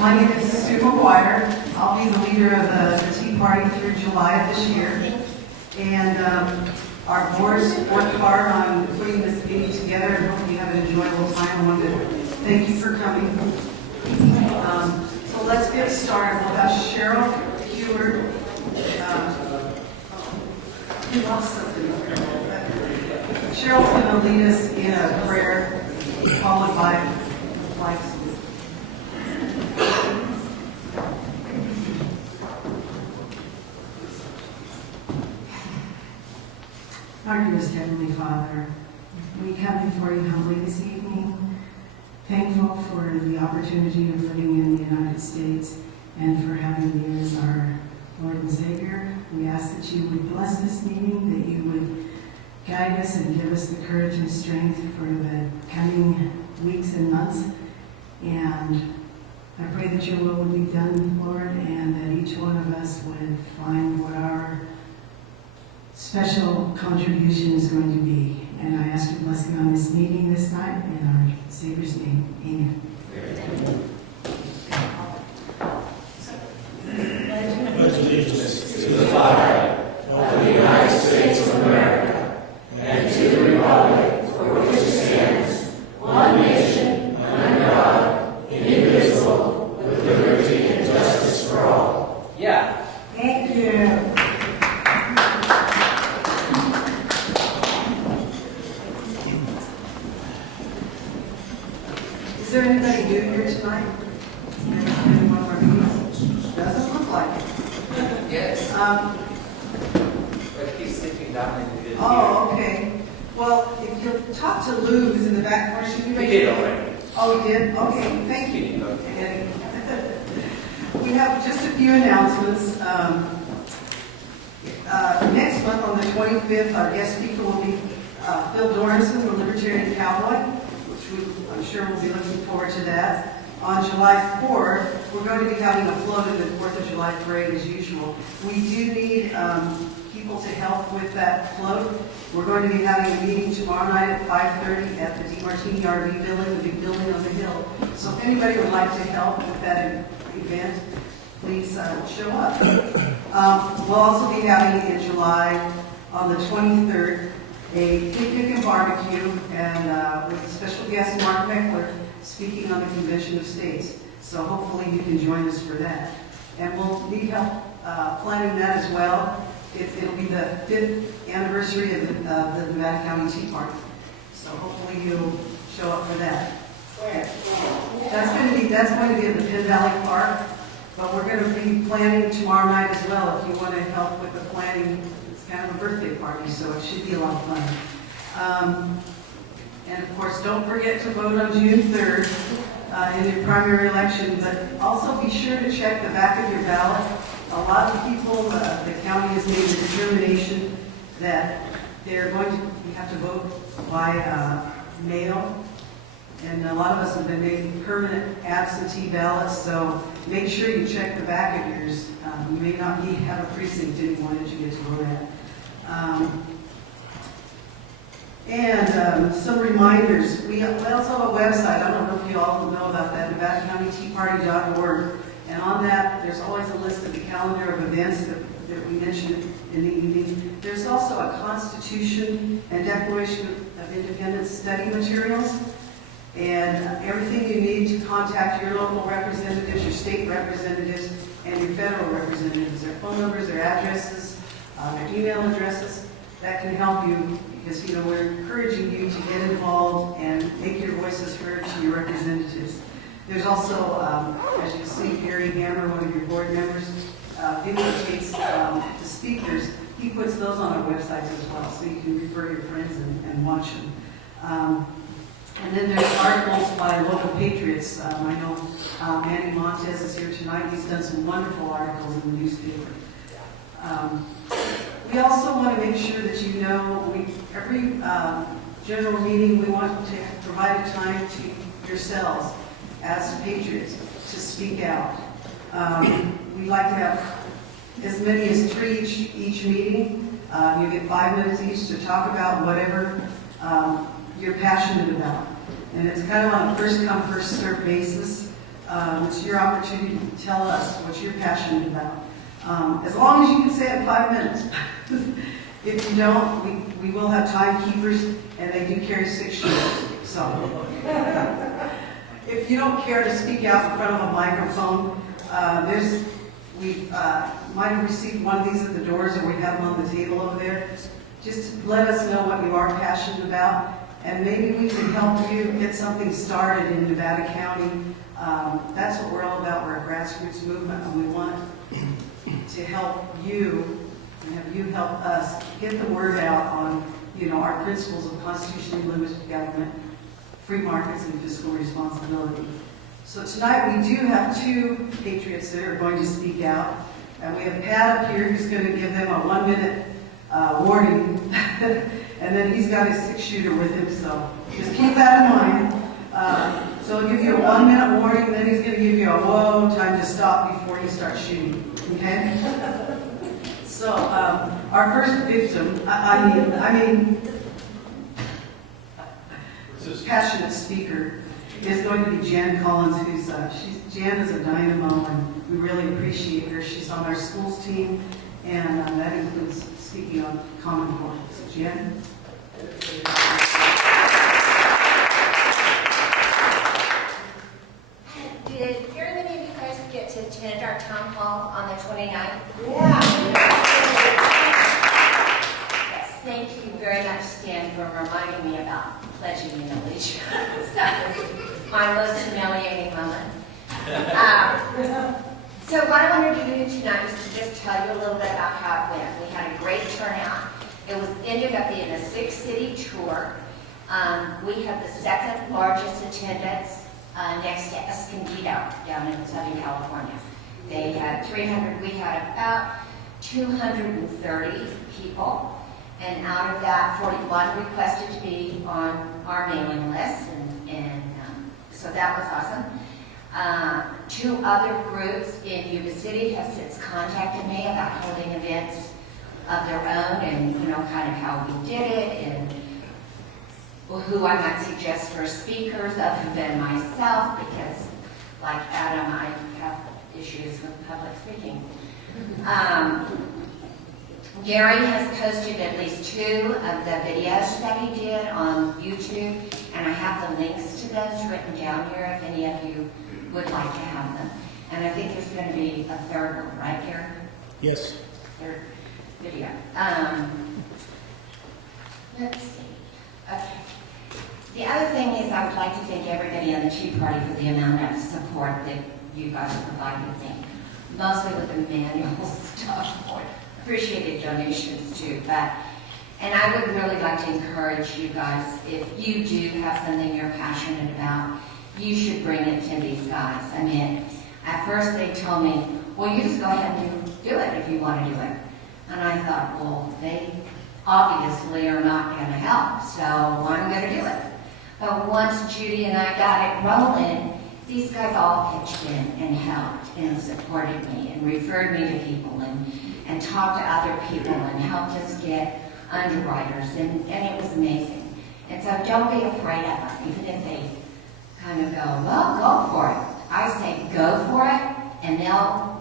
My name is Sue McGuire. I'll be the leader of the Tea Party through July of this year. And our board's worked hard on putting this meeting together, and hope you have an enjoyable time. I want to thank you for coming. So let's get started. We'll have Cheryl Heward. We lost something. Cheryl's going to lead us in a prayer, followed by flags. Our dearest Heavenly Father, we come before you humbly this evening, thankful for the opportunity of living in the United States and for having you as our Lord and Savior. We ask that you would bless this meeting, that you would guide us and give us the courage and strength for the coming weeks and months. And I pray that your will would be done, Lord, and that each one of us would find what our special contribution is going to be. And I ask your blessing on this meeting this night in our Savior's name. Amen. Pledge allegiance to the flag of the United States of America and to the republic for which it stands, one nation, under God, indivisible, with liberty and justice for all. Yeah. Thank you. Is there anybody new here tonight? Any one of our meetings? Doesn't look like it. Yes. But he's sitting down in the video. Oh, okay. Well, if you'll talk to Lou, who's in the back corner, should we We did already. Oh, we did? Okay, thank you. Okay. We have just a few announcements. Next month on the 25th, our guest speaker will be Phil Dornson, the Libertarian Cowboy, which I'm sure we'll be looking forward to that. On July 4th, we're going to be having a float in the 4th of July parade as usual. We do need people to help with that float. We're going to be having a meeting tomorrow night at 5:30 at the DeMartini RV building, the big building on the hill. So if anybody would like to help with that event, please show up. We'll also be having in July, on the 23rd, a picnic and barbecue, and with special guest Mark Meckler speaking on the Convention of States. So hopefully you can join us for that. And we'll need help planning that as well. It'll be the 5th anniversary of the Nevada County Tea Party. So hopefully you'll show up for that. That's going to be in the Penn Valley Park, but we're going to be planning tomorrow night as well if you want to help with the planning. It's kind of a birthday party, so it should be a lot of fun. And of course, don't forget to vote on June 3rd in your primary election, but also be sure to check the back of your ballot. A lot of people, the county has made a determination that they're going to have to vote by mail. And a lot of us have been making permanent absentee ballots, so make sure you check the back of yours. You may not have a precinct anymore that you get to vote at. And some reminders. We also have a website. I don't know if you all know about that, NevadaCountyTeaParty.org. And on that, there's always a list of the calendar of events that we mentioned in the evening. There's also a Constitution and Declaration of Independence study materials. And everything you need to contact your local representatives, your state representatives, and your federal representatives. Their phone numbers, their addresses, their email addresses. That can help you because, we're encouraging you to get involved and make your voices heard to your representatives. There's also, as you see, Gary Hammer, one of your board members, videotapes to speakers. He puts those on our websites as well, so you can refer your friends and watch them. And then there's articles by local patriots. I know Manny Montez is here tonight. He's done some wonderful articles in the newspaper. We also want to make sure that every general meeting, we want to provide a time to yourselves as patriots to speak out. We'd like to have as many as 3 each meeting. You get 5 minutes each to talk about whatever you're passionate about. And it's kind of on a first come, first served basis. It's your opportunity to tell us what you're passionate about. As long as you can say it in 5 minutes. If you don't, we will have timekeepers, and they do carry 6 shooters. So, if you don't care to speak out in front of a microphone, we might have received one of these at the doors, or we have them on the table over there. Just let us know what you are passionate about, and maybe we can help you get something started in Nevada County. That's what we're all about. We're a grassroots movement, and we want to help you and have you help us get the word out on, our principles of constitutionally limited government, free markets, and fiscal responsibility. So tonight we do have 2 patriots that are going to speak out, and we have Pat up here who's going to give them a 1-minute warning, and then he's got his 6-shooter with him. So just keep that in mind. So he'll give you a 1-minute warning, then he's going to give you a whoa, time to stop before he starts shooting. Okay? So our first victim, passionate speaker is going to be Jan Collins, Jan is a dynamo, and we really appreciate her. She's on our schools team, and that includes speaking on Common Core. So Jan. Did very many of you guys get to attend our town hall on the 29th? Yeah. Yes, thank you very much, Stan, for reminding me about pledging in allegiance. That was my most humiliating moment. So what I wanted to do tonight is to just tell you a little bit about how it went. We had a great turnout. It ended up being a 6-city tour. We had the 2nd largest attendance next to Escondido down in Southern California. They had 300, we had about 230 people. And out of that, 41 requested to be on our mailing list, and so that was awesome. 2 other groups in Yuba City have since contacted me about holding events of their own, and kind of how we did it, and who I might suggest for speakers other than myself, because like Adam, I have issues with public speaking. Gary has posted at least 2 of the videos that he did on YouTube, and I have the links to those written down here if any of you would like to have them. And I think there's going to be a 3rd one, right, Gary? Yes. 3rd video. Let's see. Okay. The other thing is I would like to thank everybody on the Tea Party for the amount of support that you guys provided me, mostly with the manual stuff. Appreciated donations too, and I would really like to encourage you guys, if you do have something you're passionate about, you should bring it to these guys. I mean, at first they told me, well, you just go ahead and do it if you want to do it. And I thought, well, they obviously are not going to help, so I'm going to do it. But once Judy and I got it rolling, these guys all pitched in and helped and supported me and referred me to people and talked to other people and helped us get underwriters, and it was amazing. And so don't be afraid of them, even if they kind of go, well, go for it. I say go for it, and they'll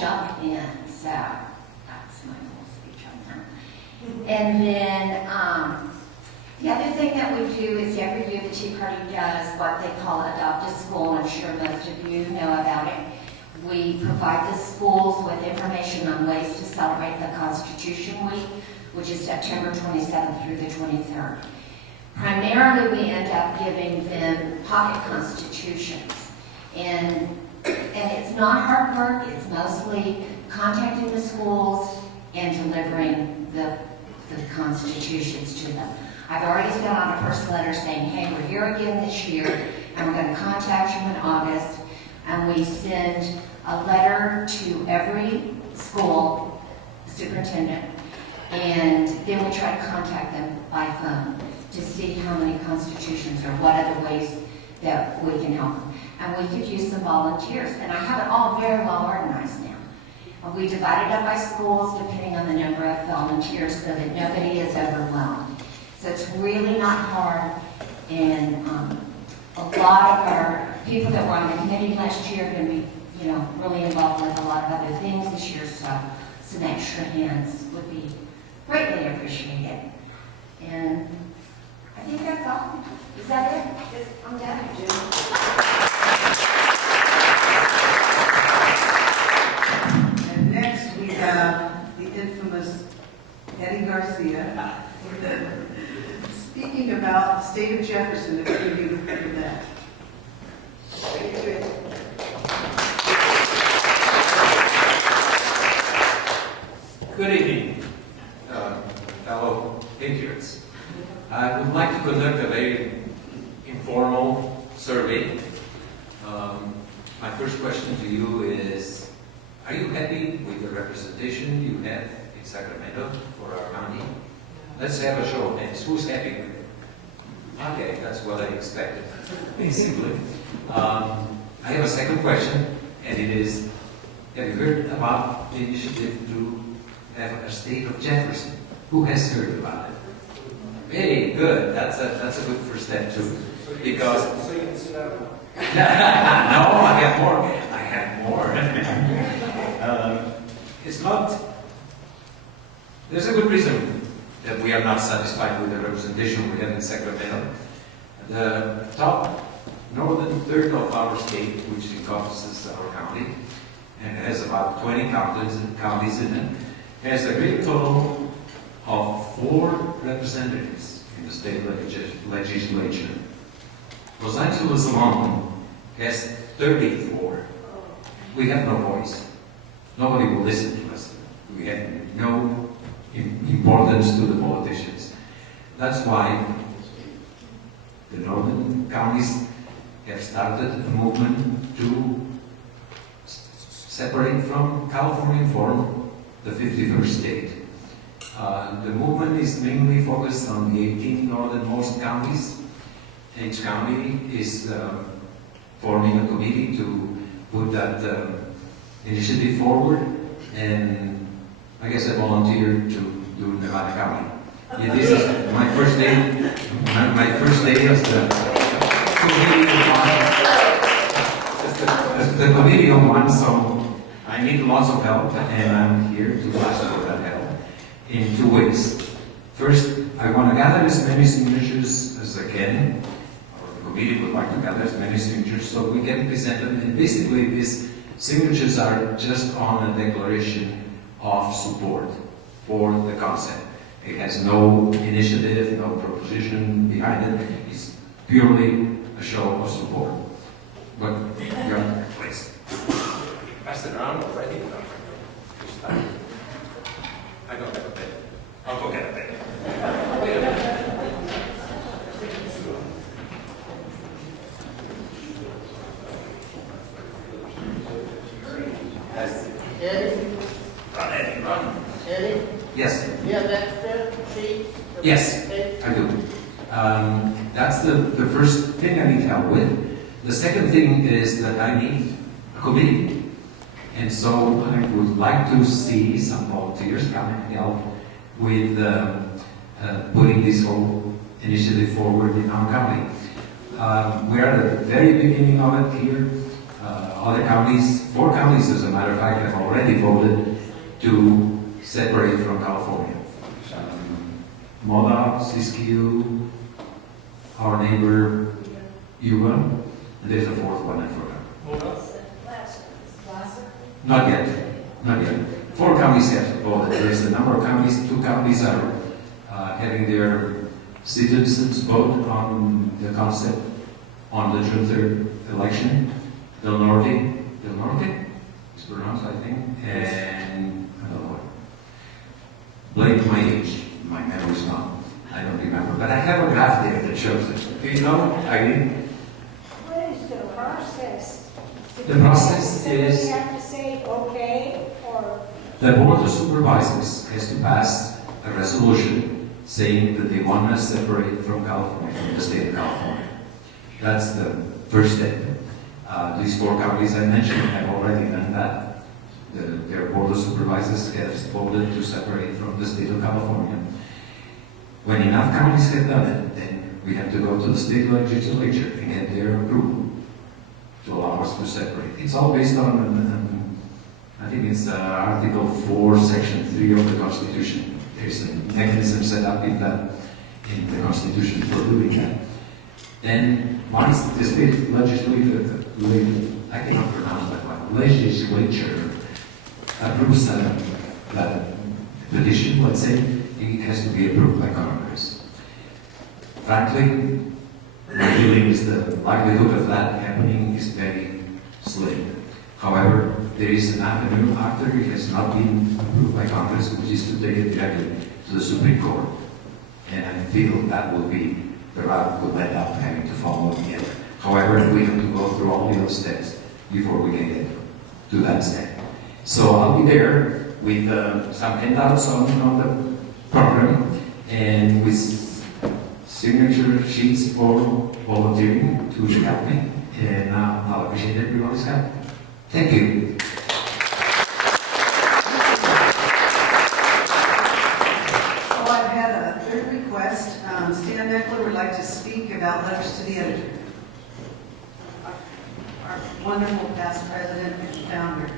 jump in. So that's my little speech on that. And then the other thing that we do is every year the Tea Party does what they call Adopt a School. I'm sure most of you know about it. We provide the schools with information on ways to celebrate the Constitution Week, which is September 27th through the 23rd. Primarily, we end up giving them pocket constitutions. And it's not hard work, it's mostly contacting the schools and delivering the constitutions to them. I've already sent out a first letter saying, hey, we're here again this year, and we're going to contact you in August. And we send a letter to every school superintendent, and then we try to contact them by phone to see how many constitutions or what other ways that we can help them. And we could use some volunteers, and I have it all very well organized now. And we divide it up by schools depending on the number of volunteers so that nobody is overwhelmed. So it's really not hard, and a lot of our people that were on the committee last year are going to be, you know, really involved with a lot of other things this year, so some extra hands would be greatly appreciated. And I think that's all. Is that it? I'm done. And next we have the infamous Eddie Garcia speaking about the state of Jefferson, if any of you have heard of that. Good evening, fellow patriots. I would like to conduct a very informal survey. My first question to you is, are you happy with the representation you have in Sacramento for our county? Let's have a show of hands. Who's happy with it? Okay, that's what I expected, basically. I have a second question, and it is, have you heard about the initiative to have a state of Jefferson? Who has heard about it? Hey, good. That's a good first step too. Because So you can sit down. no, I have more. I have more. It's not. There's a good reason that we are not satisfied with the representation we have in Sacramento. The top northern third of our state, which encompasses our county, and has about 20 counties in it, has a great total of 4 representatives in the state legislature. Los Angeles alone has 34. We have no voice. Nobody will listen to us. We have no importance to the politicians. That's why the northern counties have started a movement to separate from California and form the 51st state. The movement is mainly focused on the 18 northernmost counties. Each county is forming a committee to put that initiative forward, and I guess I volunteered to do Nevada County. Yeah, this is my first day. My first day as the committee of the committee of one, so I need lots of help, and I'm here to ask for that help in 2 ways. First, I want to gather as many signatures as I can, or the committee would like to gather as many signatures so we can present them. And basically, these signatures are just on a declaration of support for the concept. It has no initiative, no proposition behind it. It's purely a show of support. But, yeah, please. Pass it around already? I don't have a pen. I'll go get a pen. Wait a minute. Eddie, Run, Eddie, run. Eddie, Yes. you have extra sheets? Yes, I do. That's the first thing I need help with. The second thing is that I need a committee. And so I would like to see some volunteers come and help with putting this whole initiative forward in our county. We're at the very beginning of it here. Other counties, 4 counties as a matter of fact, have already voted to separate from California. Moda, Siskiyou, our neighbor Yuba, and there's a 4th one I forgot. Not yet, not yet. 4 counties have voted. There's a number of counties, 2 counties are having their citizens vote on the concept on the June 3rd election. Del Norte, it's pronounced, I think, and another one. Blame my age, my memory's gone. I don't remember, but I have a graph there that shows it. Do you know, Irene? What is the process? The process So we is have to say, okay, or the Board of Supervisors has to pass a resolution saying that they want to separate from California, from the state of California. That's the first step. These 4 counties I mentioned have already done that. Their Board of Supervisors has voted to separate from the state of California. When enough counties have done it, then we have to go to the state legislature and get their approval. It's all based on, I think it's Article 4, Section 3 of the Constitution. There's a mechanism set up in the Constitution for doing that. Then once the state legislature, I cannot pronounce that one, legislature approves that petition, let's say, it has to be approved by Congress. Frankly, my feeling is the likelihood of that happening is very slim. However, there is an avenue after it has not been approved by Congress, which is to take it directly to the Supreme Court. And I feel that will be the route we'll end up having to follow in the end. However, we have to go through all the other steps before we can get to that step. So I'll be there with some handouts on the program and with signature sheets for volunteering to help me. And I'll appreciate everybody's help. Thank you. So I've had a third request. Stan Meckler would like to speak about letters to the editor. Our wonderful past president and founder.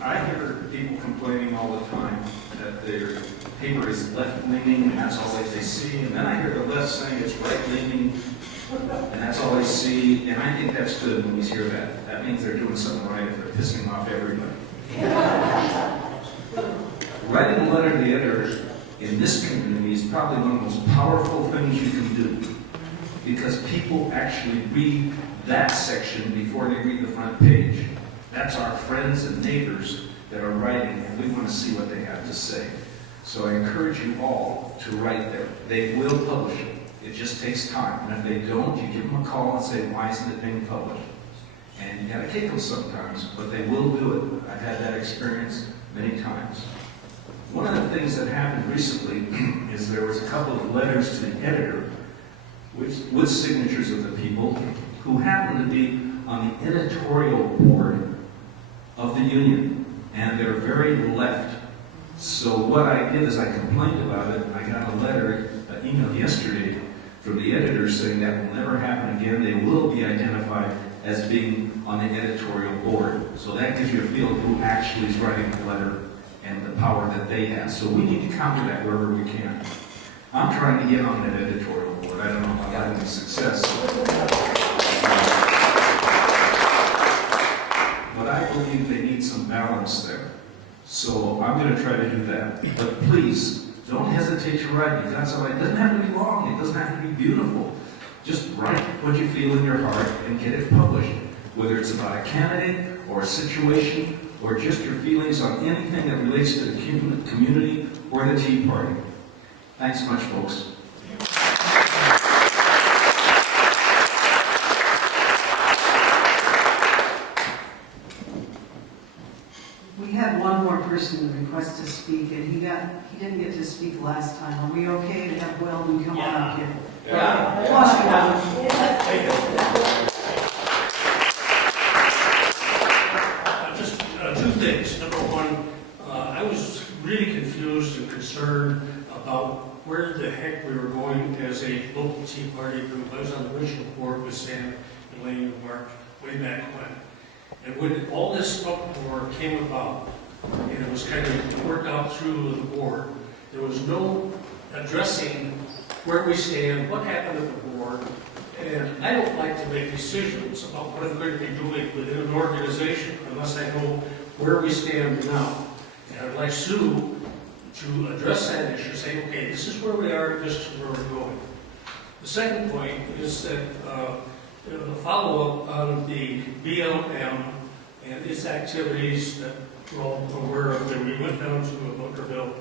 I hear people complaining all the time that their paper is left-leaning and that's all they see, and then I hear the left saying it's right-leaning and that's all they see, and I think that's good when we hear that. That means they're doing something right if they're pissing off everybody. Writing a letter to the editors in this community is probably one of the most powerful things you can do, because people actually read that section before they read the front page. That's our friends and neighbors that are writing, and we want to see what they have to say. So I encourage you all to write there. They will publish it. It just takes time. And if they don't, you give them a call and say, why isn't it being published? And you got to kick them sometimes, but they will do it. I've had that experience many times. One of the things that happened recently is there was a couple of letters to the editor with signatures of the people who happened to be on the editorial board of the union, and they're very left. So what I did is I complained about it. I got a letter, an email yesterday from the editor saying that will never happen again. They will be identified as being on the editorial board. So that gives you a feel of who actually is writing the letter and the power that they have. So we need to counter that wherever we can. I'm trying to get on that editorial board. I don't know if I got any success. But I believe they need some balance there. So I'm going to try to do that. But please, don't hesitate to write. It doesn't have to be long. It doesn't have to be beautiful. Just write what you feel in your heart and get it published. Whether it's about a candidate or a situation or just your feelings on anything that relates to the community or the Tea Party. Thanks much, folks. We had one more person request to speak, and he didn't get to speak last time. Are we okay to have Weldon come on up here? Yeah. Come on, Weldon. Just two things. Number one, I was really confused and concerned about where the heck we were going as a local Tea Party group. I was on the original board with Sam, Elaine, and Mark way back when. And when all this uproar came about, and it was kind of worked out through the board, there was no addressing where we stand, what happened at the board, and I don't like to make decisions about what I'm going to be doing within an organization unless I know where we stand now. And I'd like Sue to address that issue, say, okay, this is where we are, this is where we're going. The second point is that the follow-up on the BLM and its activities that we're all aware of, that we went down to Bunkerville.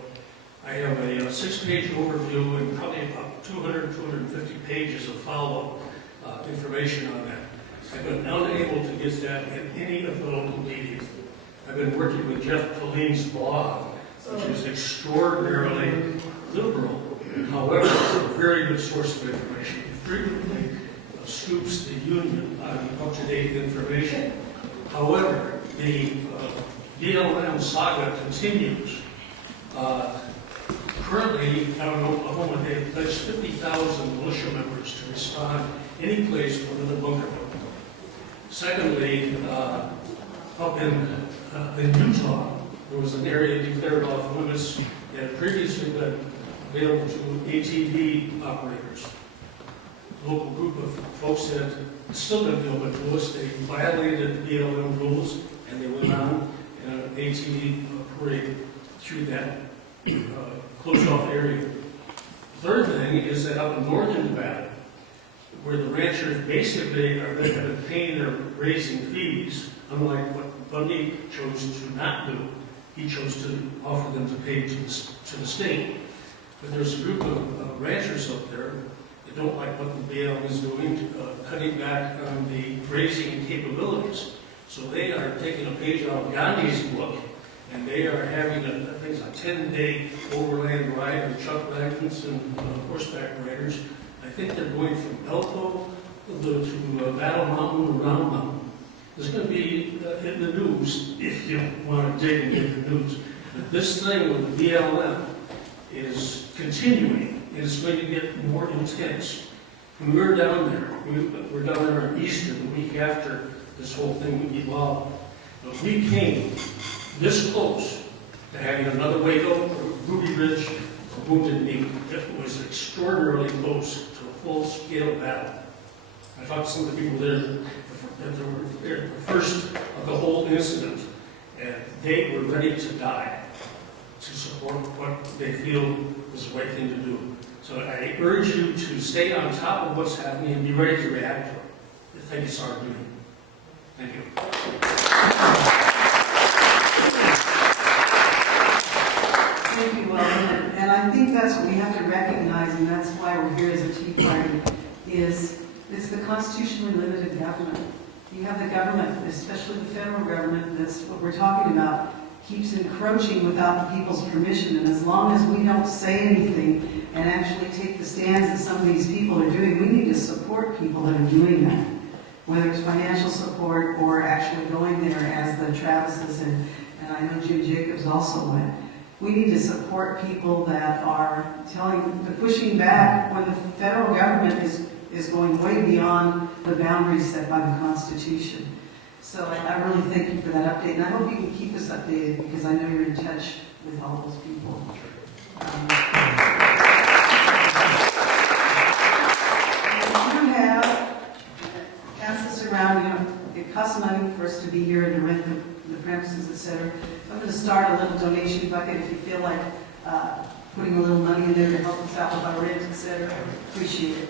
I have a 6-page overview and probably about 250 pages of follow-up information on that. I've been unable to get that in any of the local media. I've been working with Jeff Pauline's blog, which is extraordinarily liberal. However, it's a very good source of information. It frequently scoops the union on up-to-date information. However, the BLM saga continues. Currently, out in Oklahoma, they have pledged 50,000 militia members to respond any place within a bunker building. Secondly, up in Utah, there was an area declared off limits that had previously been available to ATV operators. A local group of folks said it's still going to be open to us. They violated the BLM rules, and they went on in an ATV parade through that closed off area. Third thing is that up in northern Nevada, where the ranchers basically are going to be paying their raising fees, unlike what Bundy chose to not do. He chose to offer them to pay to the state. But there's a group of ranchers up there that don't like what the BLM is doing, cutting back on the grazing capabilities. So they are taking a page out of Gandhi's book, and they are having a 10-day overland ride with truck wagons and horseback riders. I think they're going from Elko to Battle Mountain, around Mountain. It's going to be in the news if you want to dig and get the news. But this thing with the BLM is continuing, and it's going to get more intense. When we were down there, we're down there on Easter, the week after this whole thing evolved. But we came this close to having another Waco, or Ruby Ridge, or Wounded Knee. It was extraordinarily close to a full-scale battle. I talked to some of the people there that were there the first of the whole incident, and they were ready to die to support what they feel is the right thing to do. So I urge you to stay on top of what's happening and be ready to react to it. I think it's our duty. Thank you. Thank you, Will. And I think that's what we have to recognize, and that's why we're here as a Tea Party, is it's the constitutionally limited government. You have the government, especially the federal government, that's what we're talking about, keeps encroaching without the people's permission. And as long as we don't say anything and actually take the stands that some of these people are doing, we need to support people that are doing that. Whether it's financial support or actually going there as the Travises and I know Jim Jacobs also went. We need to support people that are pushing back when the federal government is going way beyond the boundaries set by the Constitution. So I really thank you for that update, and I hope you can keep us updated because I know you're in touch with all those people. We have pass this around. It costs money for us to be here and to rent the premises, etc. I'm going to start a little donation bucket if you feel like putting a little money in there to help us out with our rent, etc. Appreciate it.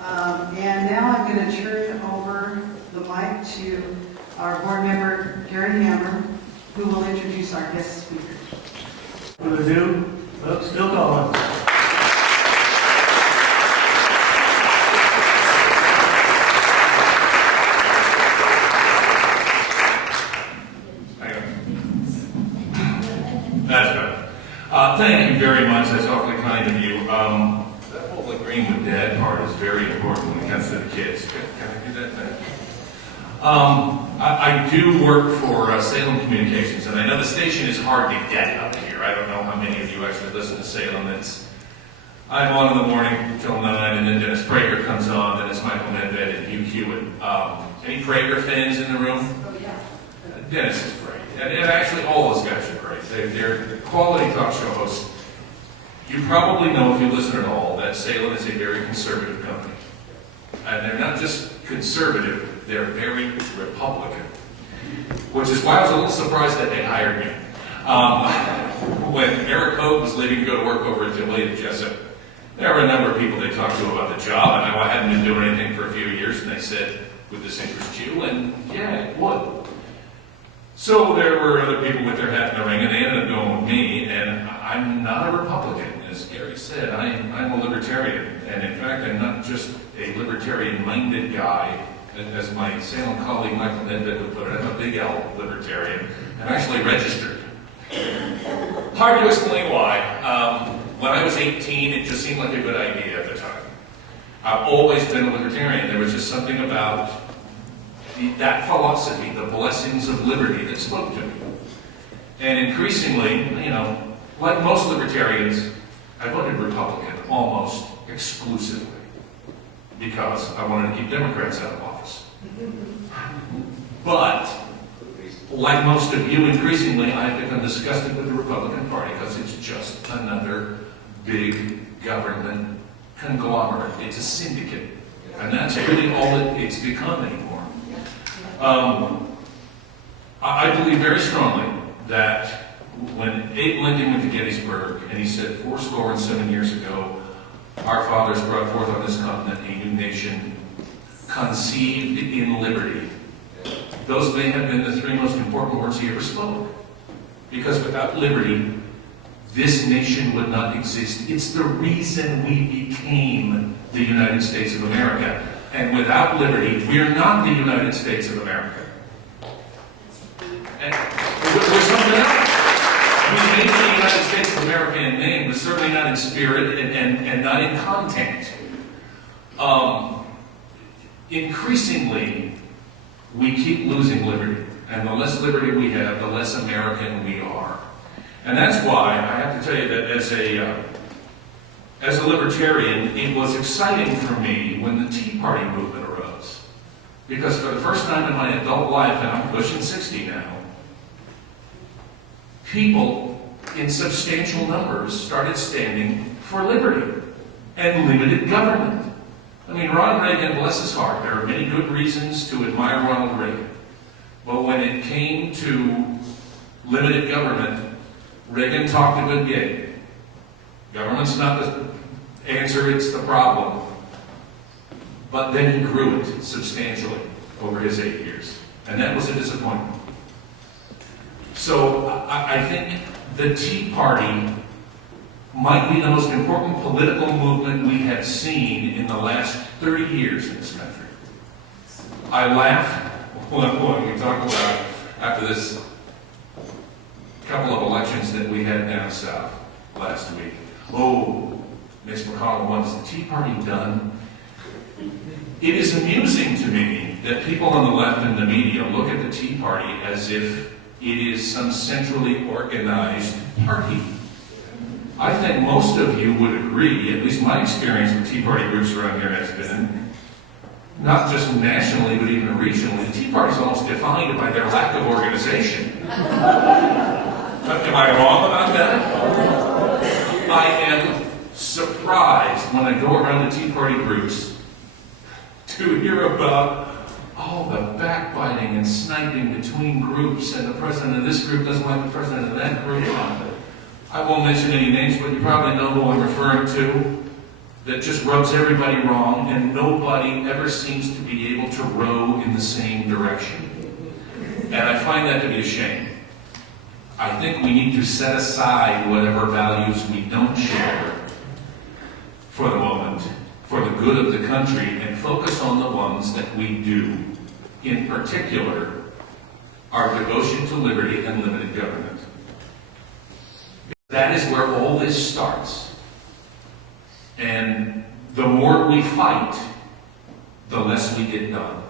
And now I'm going to turn over the mic to our board member, Gary Hammer, who will introduce our guest speaker. What do I do? Well, still going. That's good. Thank you very much. That's awfully kind of you. That whole agreeing with Dad part is very important when it comes to the kids. Can I do that then? I do work for Salem Communications, and I know the station is hard to get up here. I don't know how many of you actually listen to Salem. I'm on in the morning till 9, and then Dennis Prager comes on, then it's Michael Medved and Hugh Hewitt. Any Prager fans in the room? Oh, yeah. Dennis is great. And actually, all those guys are great. They're quality talk show hosts. You probably know, if you listen at all, that Salem is a very conservative company. And they're not just conservative, they're very Republican. Which is why I was a little surprised that they hired me. When Eric Hogue was leaving to go to work over at William Jessup, there were a number of people they talked to about the job, and I hadn't been doing anything for a few years, and they said, would this interest you? And yeah, it would. So there were other people with their hat in the ring, and they ended up going with me, and I'm not a Republican. As Gary said, I'm a libertarian, and in fact, I'm not just a libertarian-minded guy, as my Salem colleague Michael Nedved would put it. I'm a big L libertarian. I'm actually registered. Hard to explain why. When I was 18, it just seemed like a good idea at the time. I've always been a libertarian. There was just something about that philosophy, the blessings of liberty, that spoke to me. And increasingly, like most libertarians, I voted Republican almost exclusively because I wanted to keep Democrats out of office. But, like most of you, increasingly, I've become disgusted with the Republican Party because it's just another big government conglomerate. It's a syndicate. And that's really all it's become anymore. I believe very strongly that when Abe Lincoln went to Gettysburg and he said 77 years ago, our fathers brought forth on this continent a new nation conceived in liberty. Those may have been the three most important words he ever spoke. Because without liberty, this nation would not exist. It's the reason we became the United States of America. And without liberty, we're not the United States of America. And we're something else. We may be the United States of America in name, but certainly not in spirit and not in content. Increasingly, we keep losing liberty. And the less liberty we have, the less American we are. And that's why I have to tell you that as a libertarian, it was exciting for me when the Tea Party movement arose. Because for the first time in my adult life, and I'm pushing 60 now, people in substantial numbers started standing for liberty and limited government. I mean, Ronald Reagan, bless his heart, there are many good reasons to admire Ronald Reagan. But when it came to limited government, Reagan talked a good game. Government's not the answer, it's the problem. But then he grew it substantially over his 8 years. And that was a disappointment. So I think the Tea Party might be the most important political movement we have seen in the last 30 years in this country. I laugh when we talk about, after this couple of elections that we had down south last week. Oh, Mitch McConnell won. Is the Tea Party done? It is amusing to me that people on the left and the media look at the Tea Party as if it is some centrally organized party. I think most of you would agree, at least my experience with Tea Party groups around here has been, not just nationally, but even regionally, the Tea Party is almost defined by their lack of organization. Am I wrong about that? I am surprised when I go around the Tea Party groups to hear about all the backbiting and sniping between groups, and the president of this group doesn't like the president of that group. I won't mention any names, but you probably know who I'm referring to. That just rubs everybody wrong, and nobody ever seems to be able to row in the same direction. And I find that to be a shame. I think we need to set aside whatever values we don't share for the moment, for the good of the country, and focus on the ones that we do. In particular, our devotion to liberty and limited government. That is where all this starts. And the more we fight, the less we get done.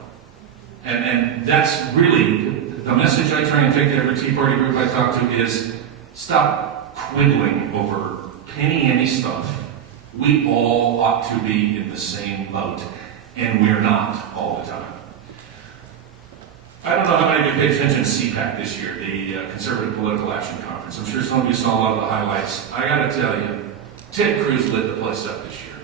And that's really the message I try and take to every Tea Party group I talk to is stop quibbling over penny stuff. We all ought to be in the same boat, and we're not all the time. I don't know how many of you paid attention to CPAC this year, the Conservative Political Action Conference. I'm sure some of you saw a lot of the highlights. I got to tell you, Ted Cruz lit the place up this year.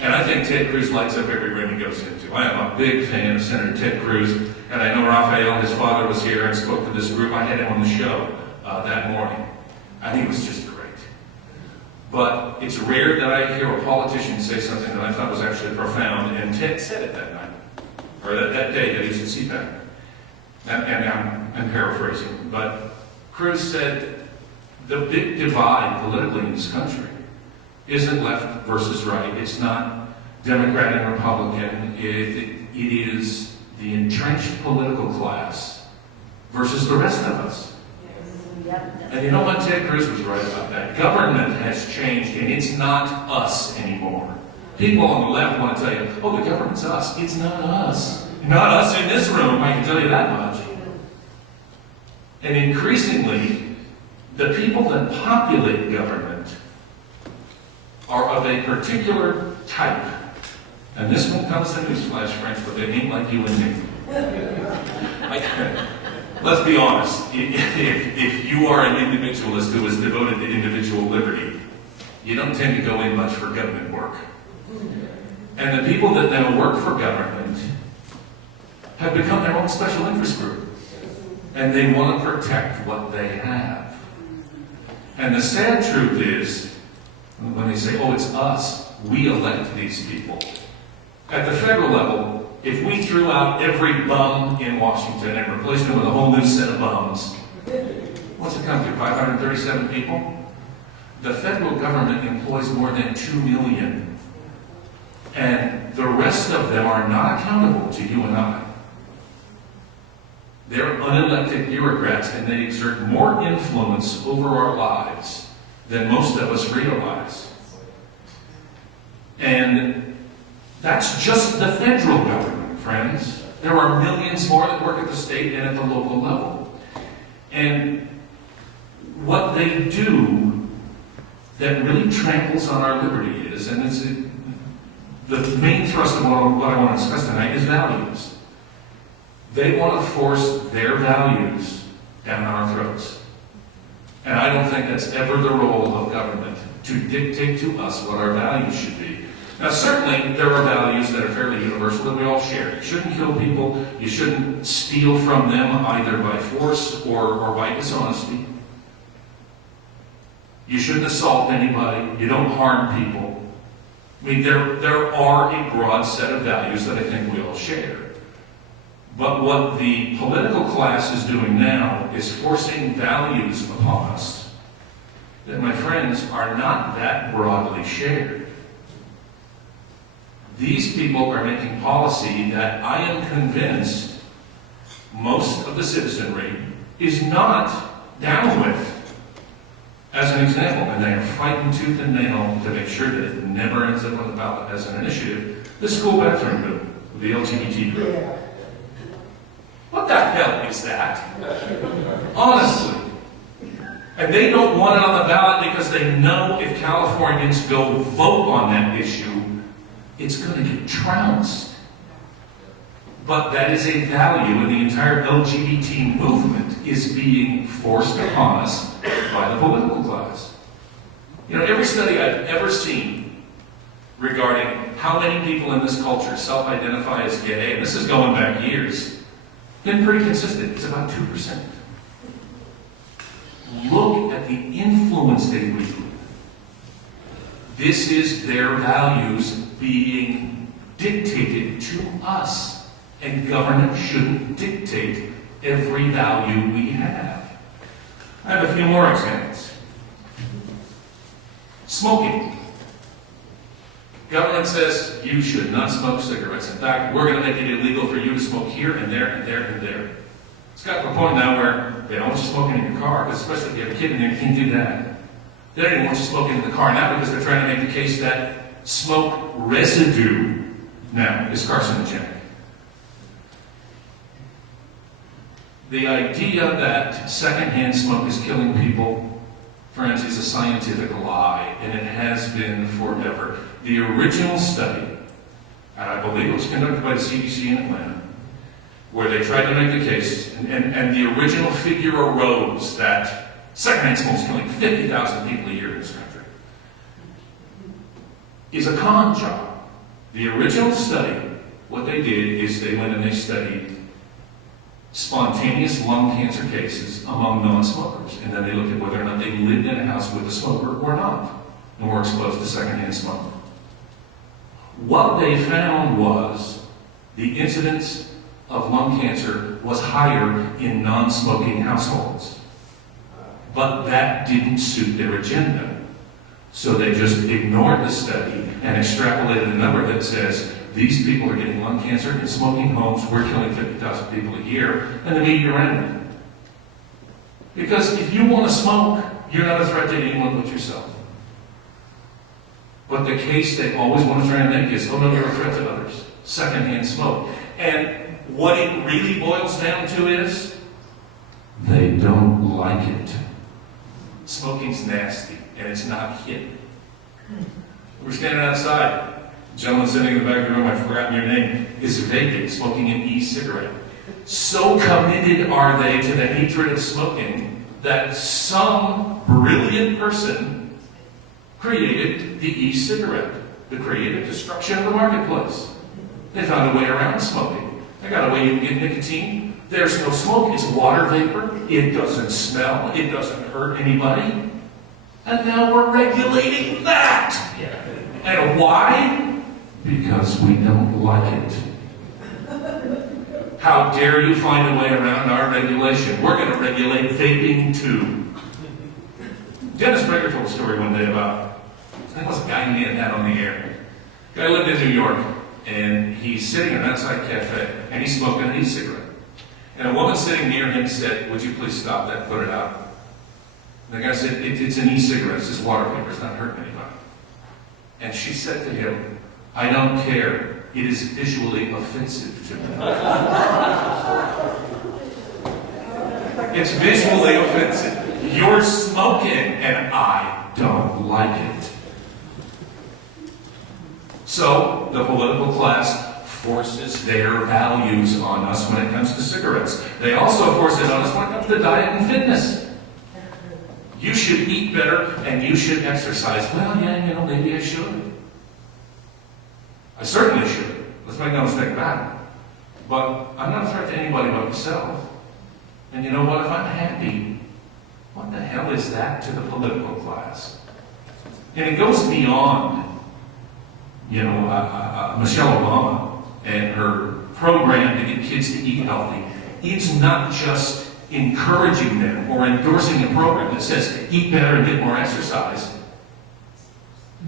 And I think Ted Cruz lights up every room he goes into. I am a big fan of Senator Ted Cruz, and I know Raphael, his father, was here and spoke to this group. I had him on the show that morning. I think it was just great. But it's rare that I hear a politician say something that I thought was actually profound, and Ted said it that night, or that day that he was at CPAC. And I'm paraphrasing, but Cruz said the big divide politically in this country isn't left versus right. It's not Democrat and Republican. It is the entrenched political class versus the rest of us. And you know what? Ted Cruz was right about that. Government has changed, and it's not us anymore. People on the left want to tell you, oh, the government's us. It's not us. Not us in this room, I can tell you that much. And increasingly, the people that populate government are of a particular type. And this won't come as a newsflash, friends, but they ain't like you and me. Let's be honest. If you are an individualist who is devoted to individual liberty, you don't tend to go in much for government work. And the people that now work for government have become their own special interest group. And they want to protect what they have. And the sad truth is, when they say, oh, it's us, we elect these people. At the federal level, if we threw out every bum in Washington and replaced them with a whole new set of bums, what's it come to, 537 people? The federal government employs more than 2 million. And the rest of them are not accountable to you and I. They're unelected bureaucrats, and they exert more influence over our lives than most of us realize. And that's just the federal government, friends. There are millions more that work at the state and at the local level. And what they do that really tramples on our liberty is, and it's the main thrust of what I want to discuss tonight, is values. They want to force their values down our throats. And I don't think that's ever the role of government, to dictate to us what our values should be. Now, certainly, there are values that are fairly universal that we all share. You shouldn't kill people. You shouldn't steal from them either by force or by dishonesty. You shouldn't assault anybody. You don't harm people. I mean, there are a broad set of values that I think we all share. But what the political class is doing now is forcing values upon us that, my friends, are not that broadly shared. These people are making policy that I am convinced most of the citizenry is not down with. As an example, and they are fighting tooth and nail to make sure that it never ends up on the ballot as an initiative, the school bathroom bill, the LGBT group. What the hell is that? Honestly. And they don't want it on the ballot because they know if Californians go vote on that issue, it's going to get trounced. But that is a value, and the entire LGBT movement is being forced upon us by the political class. You know, every study I've ever seen regarding how many people in this culture self-identify as gay, and this is going back years, been pretty consistent. It's about 2%. Look at the influence they wield. This is their values being dictated to us, and government shouldn't dictate every value we have. I have a few more examples. Smoking. Government says you should not smoke cigarettes. In fact, we're going to make it illegal for you to smoke here and there and there and there. It's got to the point now where they don't want you smoking in your car, because especially if you have a kid in there, you can't do that. They don't even want you smoking in the car now because they're trying to make the case that smoke residue now is carcinogenic. The idea that secondhand smoke is killing people, friends, is a scientific lie, and it has been forever. The original study, and I believe it was conducted by the CDC in Atlanta, where they tried to make the case, and the original figure arose that secondhand smoke is killing 50,000 people a year in this country, is a con job. The original study, what they did is they went and they studied spontaneous lung cancer cases among non-smokers, and then they looked at whether or not they lived in a house with a smoker or not, and were exposed to secondhand smoke. What they found was the incidence of lung cancer was higher in non-smoking households. But that didn't suit their agenda. So they just ignored the study and extrapolated a number that says these people are getting lung cancer in smoking homes, we're killing 50,000 people a year, and the media ran with it. Because if you want to smoke, you're not a threat to anyone but yourself. But the case they always want to try and make is, oh no, you're a threat to others. Secondhand smoke. And what it really boils down to is, they don't like it. Smoking's nasty, and it's not hip. We're standing outside. The gentleman sitting in the back of the room, I've forgotten your name, is vaping, smoking an e-cigarette. So committed are they to the hatred of smoking that some brilliant person created the e-cigarette, the creative destruction of the marketplace. They found a way around smoking. They got a way you can get nicotine. There's no smoke. It's water vapor. It doesn't smell. It doesn't hurt anybody. And now we're regulating that. And why? Because we don't like it. How dare you find a way around our regulation? We're going to regulate vaping too. Dennis Prager told a story one day about, I think it was a guy who had on the air. Guy lived in New York, and he's sitting in an outside cafe, and he's smoking an e-cigarette. And a woman sitting near him said, "Would you please stop that, put it out?" And the guy said, it's an e-cigarette, it's just water vapor, it's not hurting anybody. And she said to him, "I don't care. It is visually offensive to me." It's visually offensive. You're smoking, and I don't like it. So, the political class forces their values on us when it comes to cigarettes. They also force it on us when it comes to diet and fitness. You should eat better, and you should exercise. Well, yeah, maybe I should. I certainly should. Let's make no mistake about it. But I'm not a threat to anybody but myself. And you know what? If I'm happy, what the hell is that to the political class? And it goes beyond, Michelle Obama and her program to get kids to eat healthy. It's not just encouraging them or endorsing a program that says eat better and get more exercise.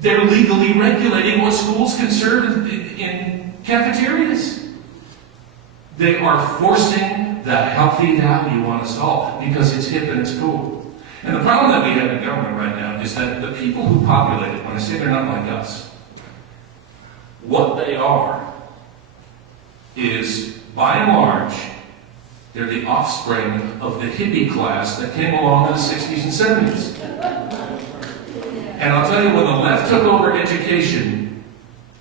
They're legally regulating what schools can serve in cafeterias. They are forcing the healthy value on us all because it's hip and it's cool. And the problem that we have in government right now is that the people who populate it, when I say they're not like us, what they are is, by and large, they're the offspring of the hippie class that came along in the 60s and 70s. And I'll tell you, when the left took over education,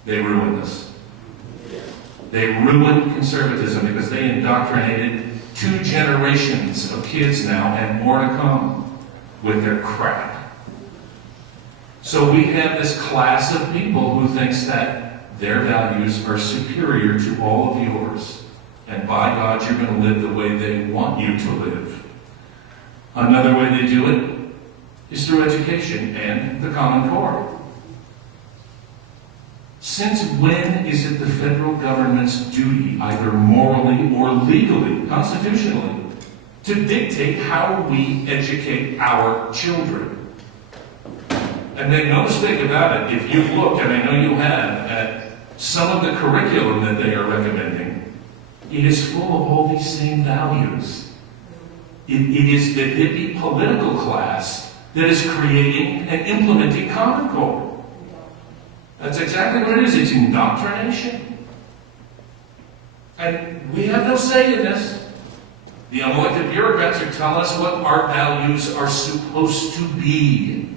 they ruined us. They ruined conservatism because they indoctrinated 2 generations of kids now and more to come with their crap. So we have this class of people who thinks that their values are superior to all of yours. And by God, you're going to live the way they want you to live. Another way they do it is through education and the Common Core. Since when is it the federal government's duty, either morally or legally, constitutionally, to dictate how we educate our children? And make no mistake about it, if you've looked, and I know you have, at some of the curriculum that they are recommending, it is full of all these same values. It is the hippie political class that is creating and implementing Common Core. That's exactly what it is. It's indoctrination. And we have no say in this. The unelected bureaucrats are telling us what our values are supposed to be.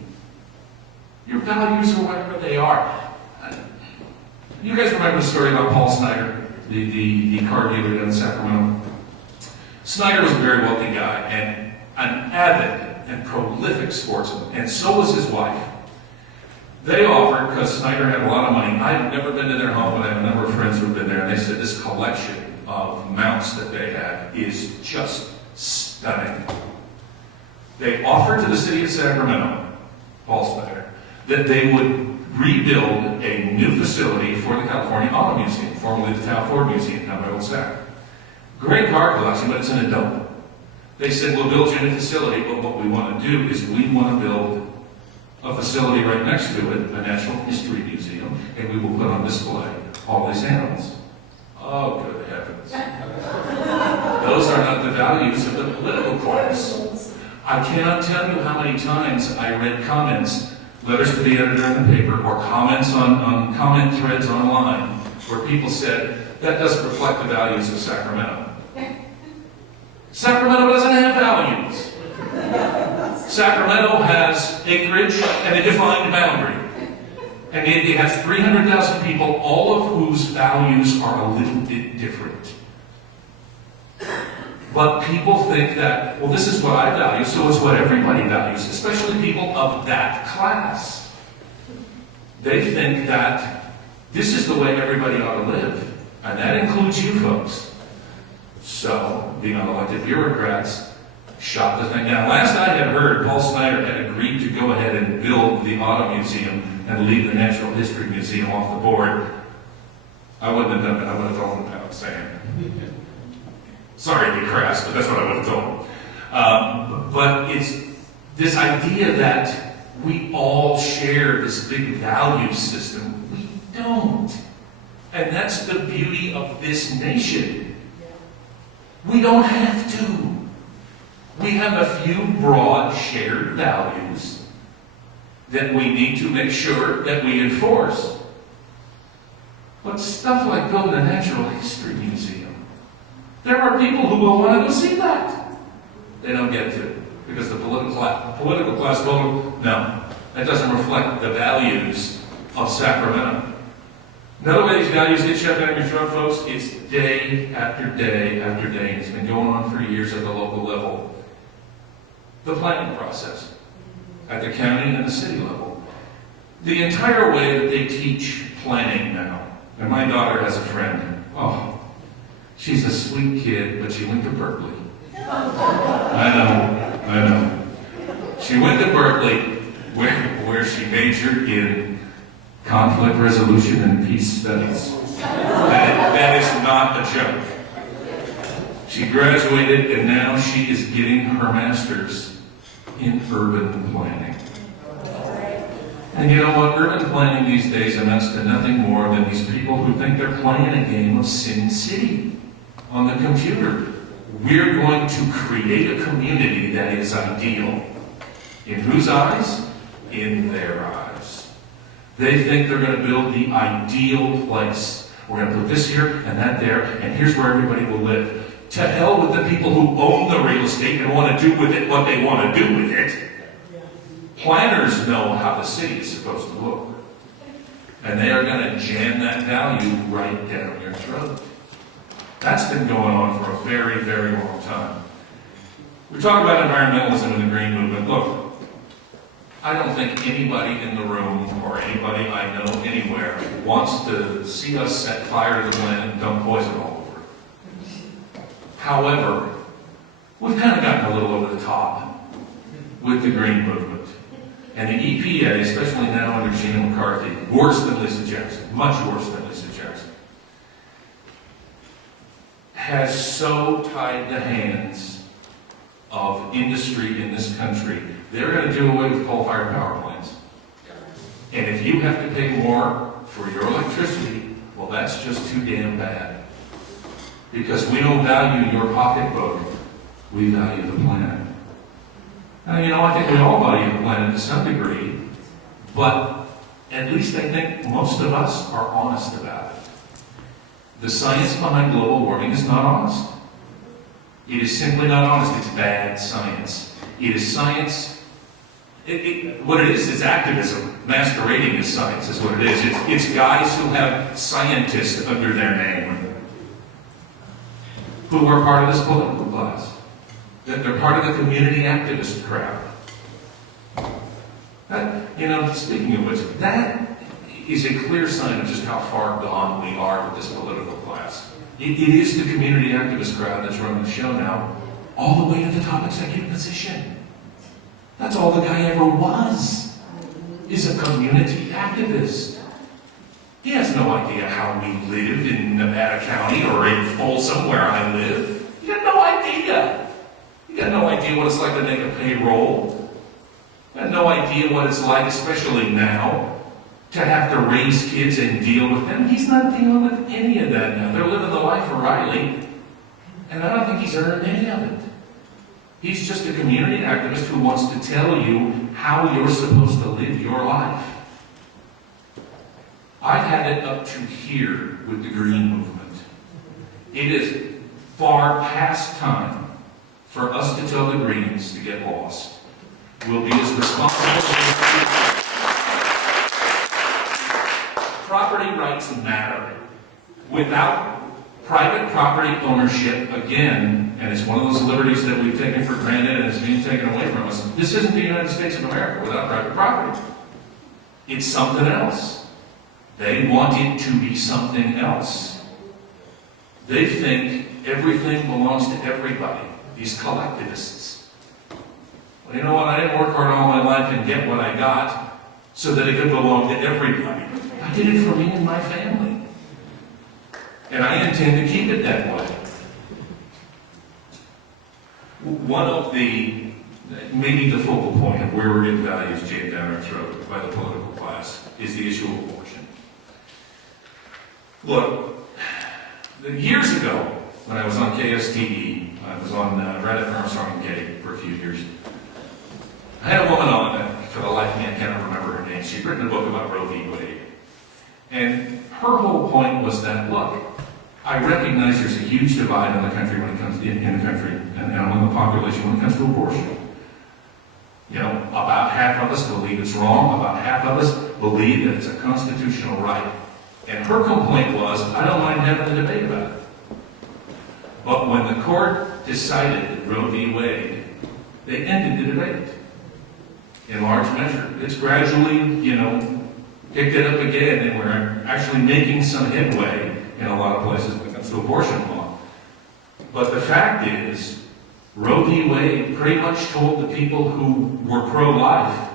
Your values are whatever they are. You guys remember the story about Paul Snyder, the car dealer down in Sacramento? Snyder was a very wealthy guy and an avid and prolific sportsman, and so was his wife. They offered, because Snyder had a lot of money, I've never been to their home, but I have a number of friends who have been there, and they said this collection of mounts that they have is just stunning. They offered to the city of Sacramento, Paul Snyder, that they would rebuild a new facility for the California Auto Museum, formerly the Tao Ford Museum down by Old Sac. Great car collection, but it's in a dump. They said, we'll build you a new facility, but what we want to do is we want to build a facility right next to it, a natural history museum, and we will put on display all these animals. Oh, good heavens. Those are not the values of the political class. I cannot tell you how many times I read comments, letters to the editor in the paper, or comments on comment threads online, where people said, that doesn't reflect the values of Sacramento. Sacramento doesn't have values. Sacramento has acreage and a defined boundary. And it has 300,000 people, all of whose values are a little bit different. But people think that, well, this is what I value, so it's what everybody values, especially people of that class. They think that this is the way everybody ought to live, and that includes you folks. So, being unelected bureaucrats shot the thing down. Last I had heard, Paul Snyder had agreed to go ahead and build the Auto Museum and leave the Natural History Museum off the board. I wouldn't have done it. I would have told him about saying. Sorry to be crass, but that's what I would have told him. But it's this idea that we all share this big value system. We don't. And that's the beauty of this nation. We don't have to. We have a few broad shared values that we need to make sure that we enforce. But stuff like building a natural history museum, there are people who will want to go see that. They don't get to, because the political class told them, no, that doesn't reflect the values of Sacramento. Another way these values get shoved down your throat, folks, it's day after day after day, and it's been going on for years at the local level. The planning process at the county and the city level. The entire way that they teach planning now, and my daughter has a friend, oh, she's a sweet kid, but she went to Berkeley. I know. She went to Berkeley, where she majored in conflict resolution and peace studies. That is not a joke. She graduated, and now she is getting her master's in urban planning. And you know what? Urban planning these days amounts to nothing more than these people who think they're playing a game of Sin City on the computer. We're going to create a community that is ideal. In whose eyes? In their eyes. They think they're going to build the ideal place. We're going to put this here and that there, and here's where everybody will live. To hell with the people who own the real estate and want to do with it what they want to do with it. Planners know how the city is supposed to look. And they are going to jam that value right down your throat. That's been going on for a very, very long time. We talk about environmentalism and the green movement. Look, I don't think anybody in the room or anybody I know anywhere wants to see us set fire to the planet and dump poison all over it. However, we've kind of gotten a little over the top with the green movement. And the EPA, especially now under Gina McCarthy, worse than Lisa Jackson, much worse than Lisa Jackson, has so tied the hands of industry in this country. They're going to do away with coal-fired power plants. And if you have to pay more for your electricity, well, that's just too damn bad. Because we don't value your pocketbook, we value the planet. Now, you know, I think we all value the planet to some degree, but at least I think most of us are honest about it. The science behind global warming is not honest. It is simply not honest. It's bad science. It is science. What it is activism masquerading as science is what it is. It's guys who have scientists under their name who are part of this political class. That they're part of the community activist crowd. Speaking of which, that is a clear sign of just how far gone we are with this political class. It is the community activist crowd that's running the show now, all the way to the top executive position. That's all the guy ever was, is a community activist. He has no idea how we live in Nevada County or in Folsom, where I live. He got no idea. You got no idea what it's like to make a payroll. You got no idea what it's like, especially now, to have to raise kids and deal with them. He's not dealing with any of that now. They're living the life of Riley, and I don't think he's earned any of it. He's just a community activist who wants to tell you how you're supposed to live your life. I've had it up to here with the green movement. It is far past time for us to tell the Greens to get lost. We'll be as responsible as property rights matter. Without private property ownership, again, and it's one of those liberties that we've taken for granted and it's being taken away from us, this isn't the United States of America without private property. It's something else. They want it to be something else. They think everything belongs to everybody, these collectivists. Well, you know what? I didn't work hard all my life and get what I got so that it could belong to everybody. I did it for me and my family. And I intend to keep it that way. One of the, maybe the focal point of where we're getting values jammed down our throat by the political class is the issue of abortion. Look, years ago, when I was on KSTE, I was on Reddit Armstrong and Getty for a few years. I had a woman on, for the life of me, I can't remember her name. She'd written a book about Roe v. Wade. And her whole point was that, look, I recognize there's a huge divide in the country when it comes in the country and among the population when it comes to abortion. You know, about half of us believe it's wrong, about half of us believe that it's a constitutional right. And her complaint was, I don't mind having a debate about it. But when the court decided Roe v. Wade, they ended the debate. In large measure. It's gradually, picked it up again, and we're actually making some headway in a lot of places when it comes to abortion law. But the fact is, Roe v. Wade pretty much told the people who were pro-life,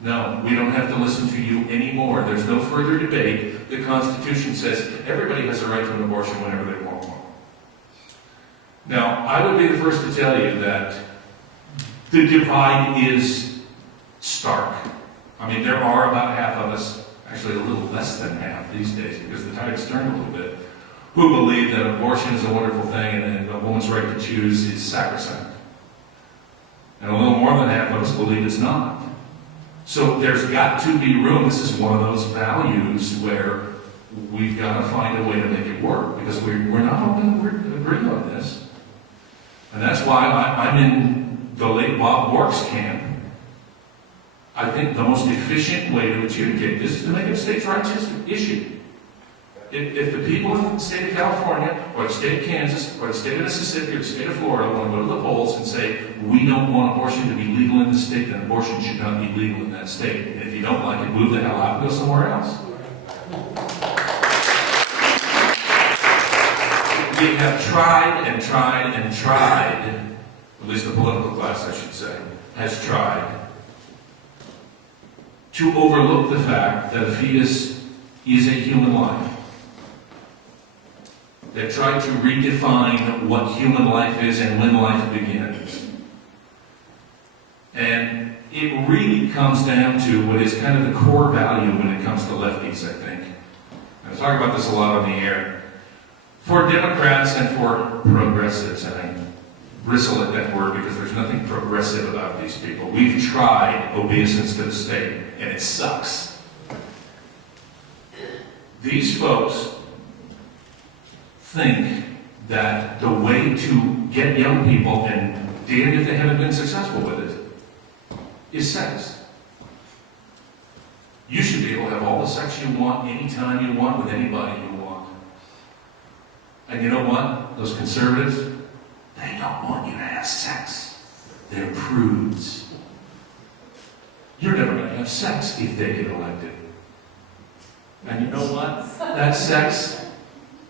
no, we don't have to listen to you anymore. There's no further debate. The Constitution says everybody has a right to an abortion whenever they want one. Now, I would be the first to tell you that the divide is stark. I mean, there are about half of us, actually a little less than half these days, because the tide's turned a little bit, who believe that abortion is a wonderful thing and a woman's right to choose is sacrosanct. And a little more than half of us believe it's not. So there's got to be room. This is one of those values where we've got to find a way to make it work, because we're not all going to agree on this. And that's why I'm in the late Bob Bork's camp. I think the most efficient way to adjudicate this is to make it a states' rights issue. If the people in the state of California, or the state of Kansas, or the state of Mississippi, or the state of Florida want to go to the polls and say, we don't want abortion to be legal in the state, then abortion should not be legal in that state. And if you don't like it, move the hell out and go somewhere else. We have tried and tried and tried, at least the political class, I should say, has tried to overlook the fact that a fetus is a human life. They've tried to redefine what human life is and when life begins. And it really comes down to what is kind of the core value when it comes to lefties, I think. I talk about this a lot on the air. For Democrats and for progressives, and I bristle at that word because there's nothing progressive about these people. We've tried obeisance to the state, and it sucks. These folks think that the way to get young people, and damned if they haven't been successful with it, is sex. You should be able to have all the sex you want, anytime you want, with anybody you want. And you know what? Those conservatives, they don't want you to have sex. They're prudes. You're never going to have sex if they get elected. And you know what? That sex,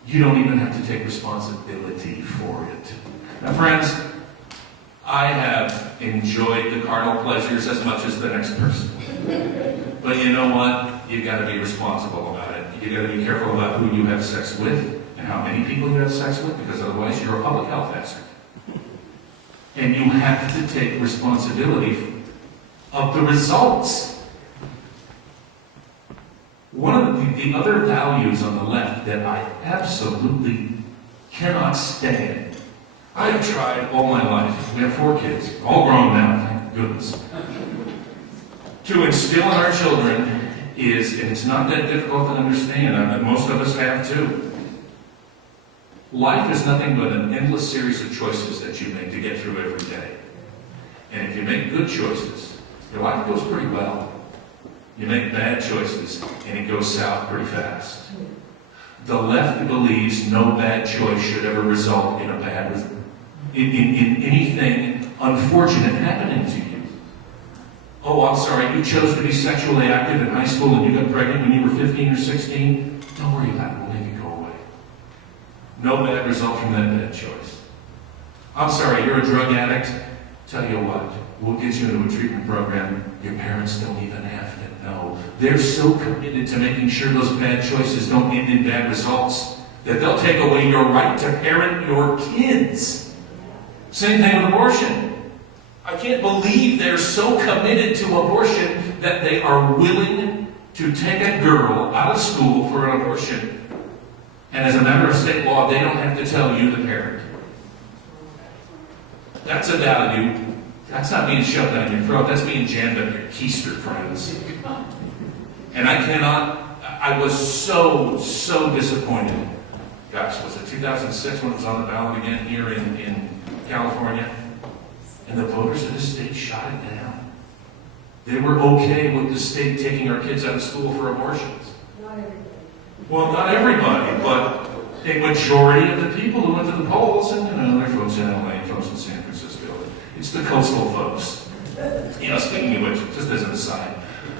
you don't even have to take responsibility for it. Now, friends, I have enjoyed the carnal pleasures as much as the next person. But you know what? You got to be responsible about it. You got to be careful about who you have sex with and how many people you have sex with, because otherwise you're a public health hazard. And you have to take responsibility of the results. One of the other values on the left that I absolutely cannot stand. I have tried all my life. We have 4 kids, all grown now, thank goodness. To instill in our children is, and it's not that difficult to understand, and most of us have too. Life is nothing but an endless series of choices that you make to get through every day. And if you make good choices, your life goes pretty well. You make bad choices, and it goes south pretty fast. The left believes no bad choice should ever result in in anything unfortunate happening to you. Oh, I'm sorry, you chose to be sexually active in high school and you got pregnant when you were 15 or 16? Don't worry about it, we'll make it go away. No bad result from that bad choice. I'm sorry, you're a drug addict? Tell you what, we'll get you into a treatment program. Your parents don't even have to know. They're so committed to making sure those bad choices don't end in bad results that they'll take away your right to parent your kids. Same thing with abortion. I can't believe they're so committed to abortion that they are willing to take a girl out of school for an abortion. And as a matter of state law, they don't have to tell you, the parent. That's a value. That's not being shoved down your throat. That's being jammed up your keister, friends. And I was so disappointed. Gosh, was it 2006 when it was on the ballot again here in California? And the voters of the state shot it down. They were okay with the state taking our kids out of school for abortions. Not everybody. Well, not everybody, but a majority of the people who went to the polls, and they're folks in LA, folks in San Francisco. It's the coastal folks. Speaking of which, just as an aside,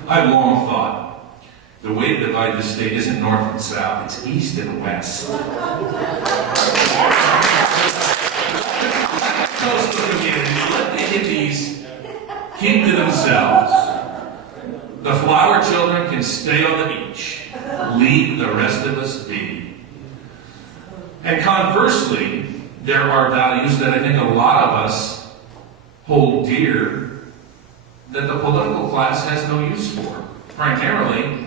I've long thought the way to divide this state isn't north and south, it's east and west. Coastal communities, let the hippies keep to themselves. The flower children can stay on the beach. Leave the rest of us be. And conversely, there are values that I think a lot of us hold dear that the political class has no use for. Primarily,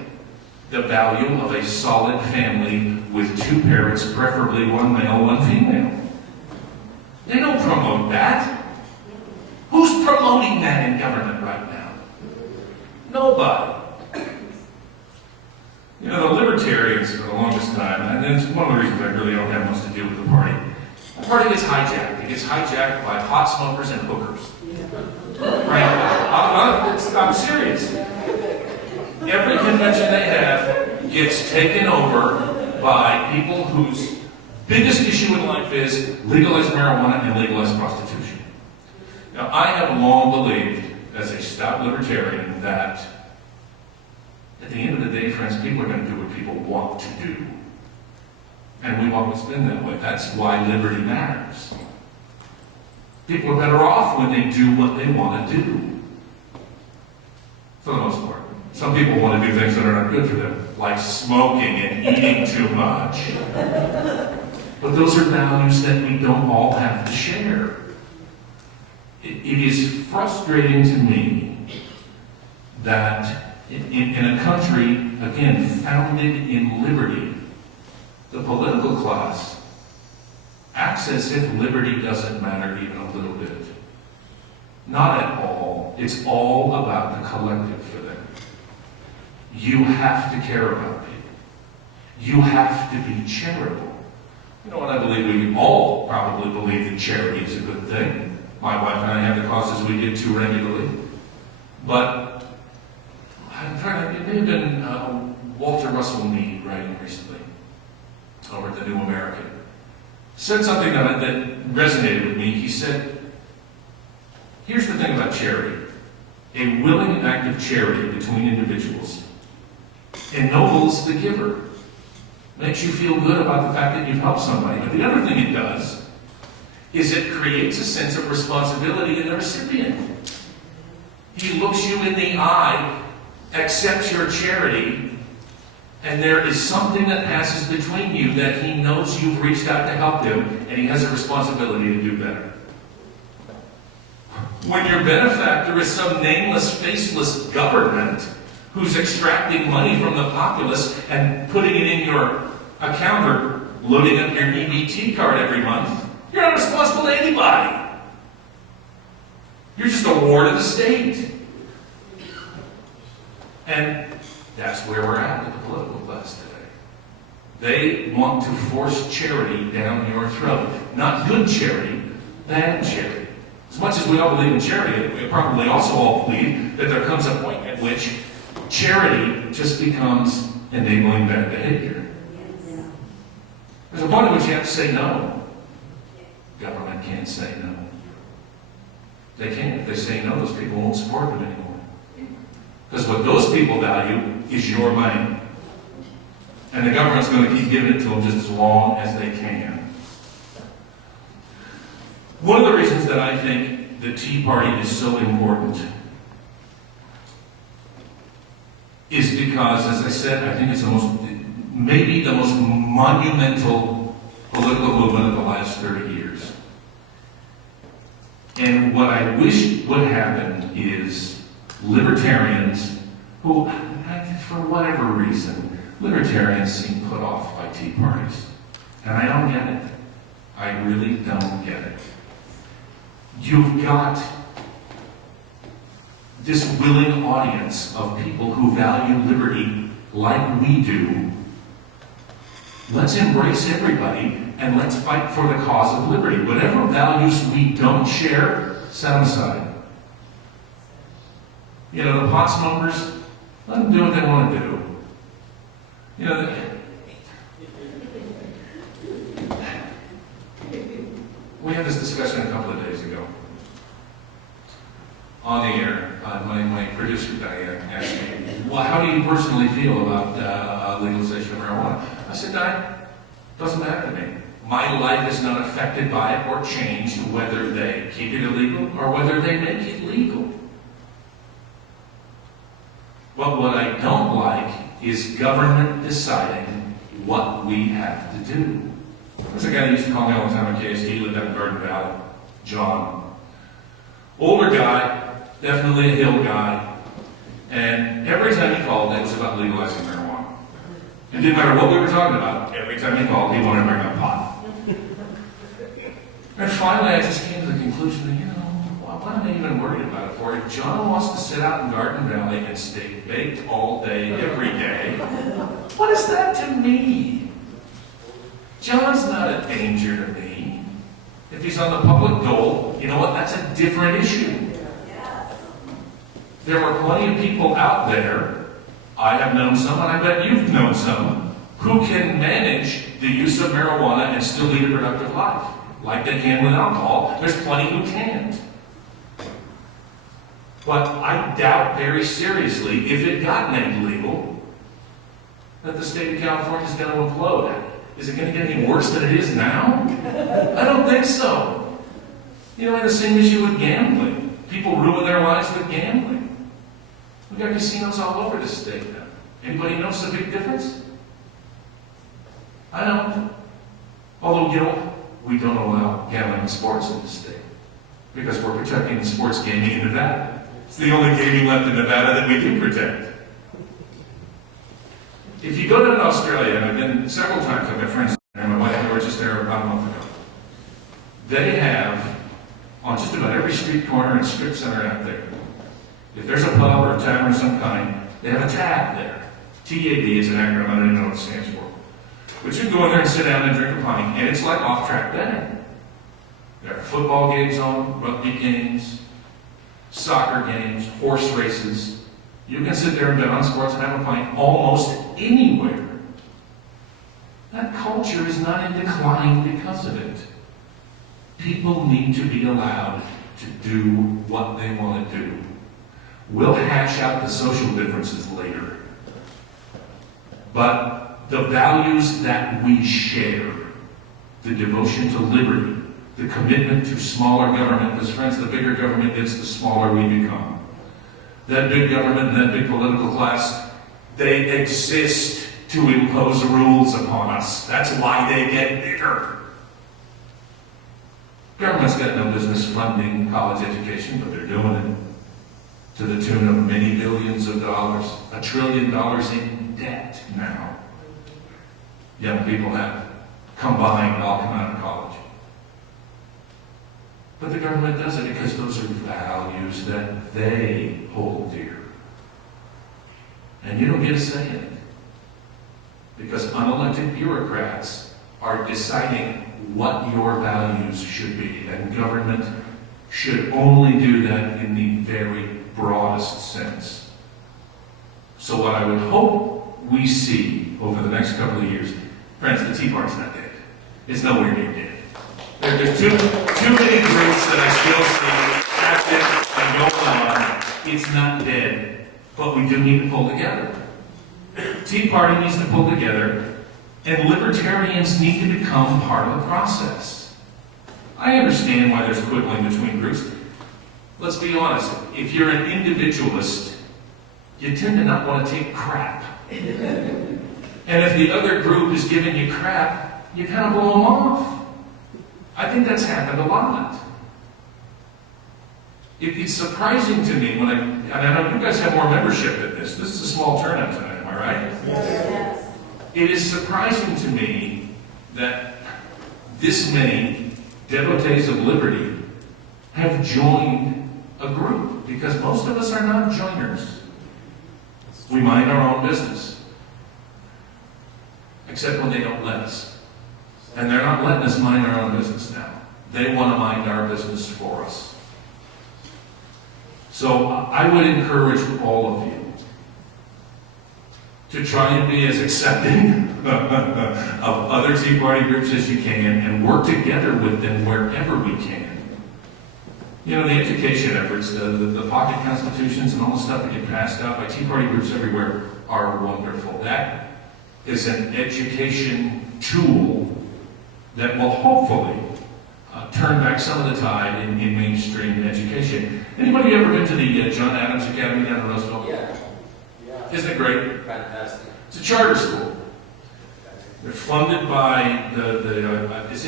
the value of a solid family with two parents, preferably one male, one female. They don't promote that. Who's promoting that in government right now? Nobody. The libertarians for the longest time, and it's one of the reasons I really don't have much to do with the party. The party gets hijacked. It gets hijacked by pot smokers and hookers. Right? I'm serious. Every convention they have gets taken over by people whose biggest issue in life is legalize marijuana and legalize prostitution. Now, I have long believed, as a stout libertarian, that at the end of the day, friends, people are going to do what people want to do. And we've always been that way. That's why liberty matters. People are better off when they do what they want to do. For the most part. Some people want to do things that are not good for them, like smoking and eating too much. But those are values that we don't all have to share. It is frustrating to me that in a country, again, founded in liberty, the political class acts as if liberty doesn't matter even a little bit. Not at all. It's all about the collective for them. You have to care about people. You have to be charitable. You know what I believe? We all probably believe that charity is a good thing. My wife and I have the causes we give to regularly. But I'm trying to, it may have been Walter Russell Mead writing recently over at the New American. Said something that resonated with me. He said, here's the thing about charity. A willing act of charity between individuals ennobles the giver. Makes you feel good about the fact that you've helped somebody. But the other thing it does is it creates a sense of responsibility in the recipient. He looks you in the eye, accepts your charity, and there is something that passes between you that he knows you've reached out to help him, and he has a responsibility to do better. When your benefactor is some nameless, faceless government who's extracting money from the populace and putting it in your account or loading up your EBT card every month, you're not responsible to anybody. You're just a ward of the state. And that's where we're at with the political class today. They want to force charity down your throat. Not good charity, bad charity. As much as we all believe in charity, we probably also all believe that there comes a point at which charity just becomes enabling bad behavior. There's a point at which you have to say no. Government can't say no. They can't. If they say no, those people won't support them anymore. Because what those people value is your money. And the government's going to keep giving it to them just as long as they can. One of the reasons that I think the Tea Party is so important is because, as I said, I think it's maybe the most monumental political movement of the last 30 years. And what I wish would happen is libertarians who, for whatever reason, libertarians seem put off by Tea Parties. And I don't get it. I really don't get it. You've got this willing audience of people who value liberty like we do. Let's embrace everybody and let's fight for the cause of liberty. Whatever values we don't share, set them aside. You know, the pot smokers, let them do what they want to do. You know, we had this discussion a couple of days ago on the air. My producer, Diane, asked me, well, how do you personally feel about legalization of marijuana? I said, Diane, doesn't matter to me. My life is not affected by it or changed whether they keep it illegal or whether they make it legal. But what I don't like is government deciding what we have to do. There's a guy that used to call me all the time at KSD, he lived out in Garden Valley, John. Older guy, definitely a hill guy, and every time he called, it was about legalizing marijuana. It didn't matter what we were talking about, every time he called, he wanted to bring up pot. And finally, I just came to the conclusion that, you know, what am I even worried about it for? If John wants to sit out in Garden Valley and stay baked all day, every day, what is that to me? John's not a danger to me. If he's on the public dole, you know what? That's a different issue. There are plenty of people out there, I have known some, and I bet you've known some, who can manage the use of marijuana and still lead a productive life. Like they can with alcohol. There's plenty who can't. But I doubt very seriously, if it got made legal, that the state of California is going to implode. Is it going to get any worse than it is now? I don't think so. You know, I had the same issue with gambling. People ruin their lives with gambling. We've got casinos all over the state now. Anybody notice a big difference? I don't. Although, you know, we don't allow gambling in sports in the state because we're protecting the sports gaming in Nevada. It's the only gaming left in Nevada that we do protect. If you go to Australia, and I've been several times, I've got friends there, and my wife and I were just there about a month ago. They have, on just about every street corner and strip center out there, if there's a pub or a tavern of some kind, they have a tab there. TAB is an acronym, I don't even know what it stands for. But you can go in there and sit down and drink a pint, and it's like off-track betting. There are football games on, rugby games, soccer games, horse races. You can sit there and bet on sports and have a pint almost anywhere. That culture is not in decline because of it. People need to be allowed to do what they want to do. We'll hash out the social differences later. But the values that we share, the devotion to liberty, the commitment to smaller government, because friends, the bigger government gets, the smaller we become. That big government and that big political class, they exist to impose rules upon us. That's why they get bigger. Government's got no business funding college education, but they're doing it to the tune of many billions of dollars, $1 trillion in debt now. Young people have combined all come out of college. But the government does it because those are values that they hold dear. And you don't get a say in it. Because unelected bureaucrats are deciding what your values should be. And government should only do that in the very broadest sense. So what I would hope we see over the next couple of years, friends, the Tea Party's not dead. It's nowhere near dead. There's too many groups that I still see active and going on. It's not dead, but we do need to pull together. Tea Party needs to pull together, and libertarians need to become part of the process. I understand why there's quibbling between groups. Let's be honest, if you're an individualist, you tend to not want to take crap. And if the other group is giving you crap, you kind of blow them off. I think that's happened a lot. It's surprising to me when and I know you guys have more membership than this. This is a small turnout tonight, am I right? Yes. It is surprising to me that this many devotees of liberty have joined a group, because most of us are not joiners. We mind our own business, except when they don't let us. And they're not letting us mind our own business now. They want to mind our business for us. So I would encourage all of you to try and be as accepting of other Tea Party groups as you can, and work together with them wherever we can. You know, the education efforts, the pocket constitutions and all the stuff that get passed out by Tea Party groups everywhere are wonderful. That is an education tool that will hopefully turn back some of the tide in mainstream education. Anybody ever been to the John Adams Academy down in Roseville? Yeah. Isn't it great? Fantastic. It's a charter school. They're funded by is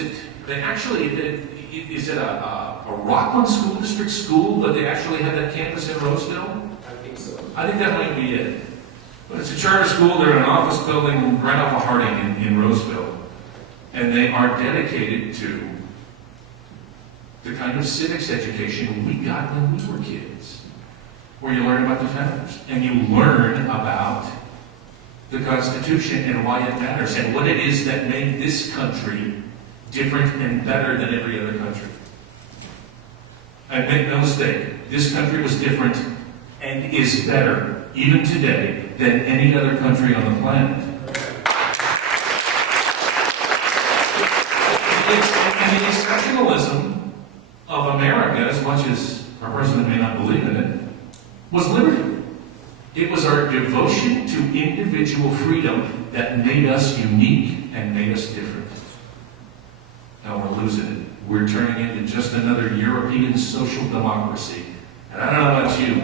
it a Rockland School District school, but they actually have that campus in Roseville? I think so. I think that might be it. But it's a charter school. They're in an office building right off of Harding in Roseville. And they are dedicated to the kind of civics education we got when we were kids, where you learn about the founders, and you learn about the Constitution and why it matters, and what it is that made this country different and better than every other country. And make no mistake, this country was different and is better, even today, than any other country on the planet. And the exceptionalism of America, as much as our president may not believe in it, was liberty. It was our devotion to individual freedom that made us unique and made us different. Now we're losing it. We're turning into just another European social democracy. And I don't know about you,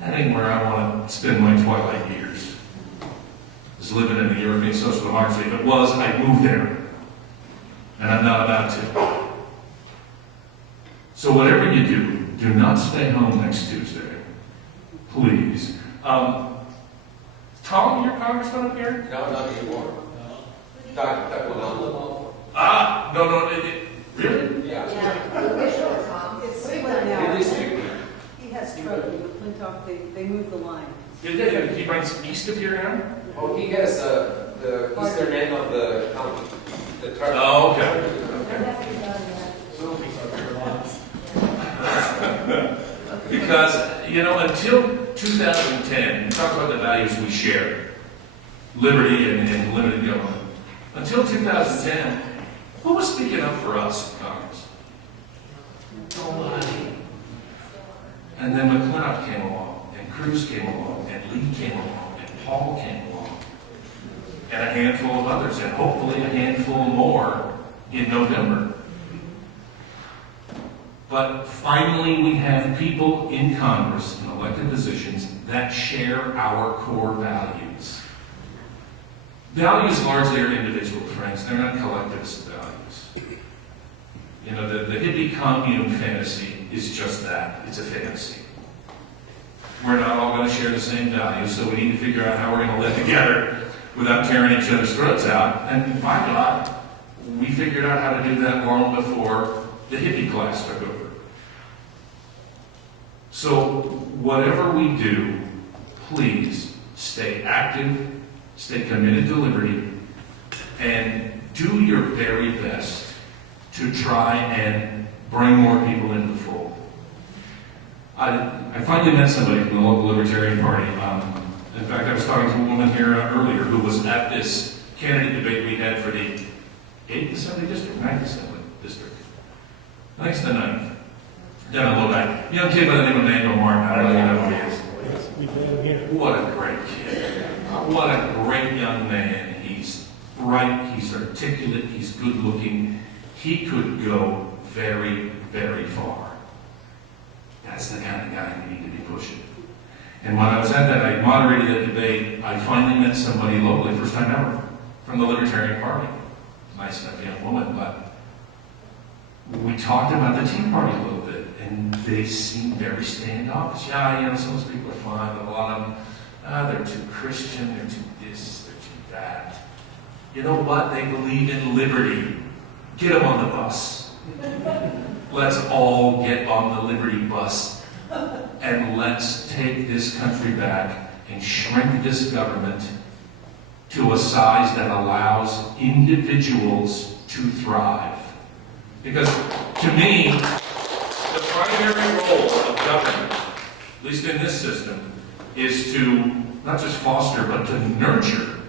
that ain't where I want to spend my twilight years. Is living in a European social democracy. If it was, I'd move there. And I'm not about to. So whatever you do, do not stay home next Tuesday. Please. Tom, your congressman up here? No, not anymore. Dr. Cowen. Really? Yeah. It's split now. It is strictly. He has trouble with Clinton. They moved the line. Did he runs east of here now? Oh, he has the eastern end of the county. The turn. Oh, okay. Because, until 2010, we talk about the values we share, liberty and limited government. Until 2010, who was speaking up for us in Congress? Nobody. And then McClintock came along, and Cruz came along, and Lee came along, and Paul came along, and a handful of others, and hopefully a handful more in November. But finally, we have people in Congress, in elected positions, that share our core values. Values largely are individual, friends. They're not collectivist values. The hippie commune fantasy is just that. It's a fantasy. We're not all going to share the same values, so we need to figure out how we're going to live together without tearing each other's throats out. And by God, we figured out how to do that long before the hippie class took over. So whatever we do, please stay active, stay committed to liberty, and do your very best to try and bring more people into the fold. I finally met somebody from the local Libertarian Party In fact, I was talking to a woman here earlier who was at this candidate debate we had for the 8th Assembly District, 9th Assembly District. I think it's the 9th. Down in Lowback. Young kid by the name of Manuel Martin. I don't even know who he is. We've had him here. What a great kid. What a great young man. He's bright, he's articulate, he's good looking. He could go very, very far. That's the kind of guy we need to be pushing. And when I was at that, I moderated that debate, I finally met somebody locally, first time ever, from the Libertarian Party. Nice enough young woman, but we talked about the Tea Party a little bit, and they seemed very standoffish. Yeah, you know, some of those people are fine, but a lot of them, they're too Christian, they're too this, they're too that. You know what? They believe in liberty. Get them on the bus. Let's all get on the Liberty bus, and let's take this country back and shrink this government to a size that allows individuals to thrive. Because to me, the primary role of government, at least in this system, is to not just foster, but to nurture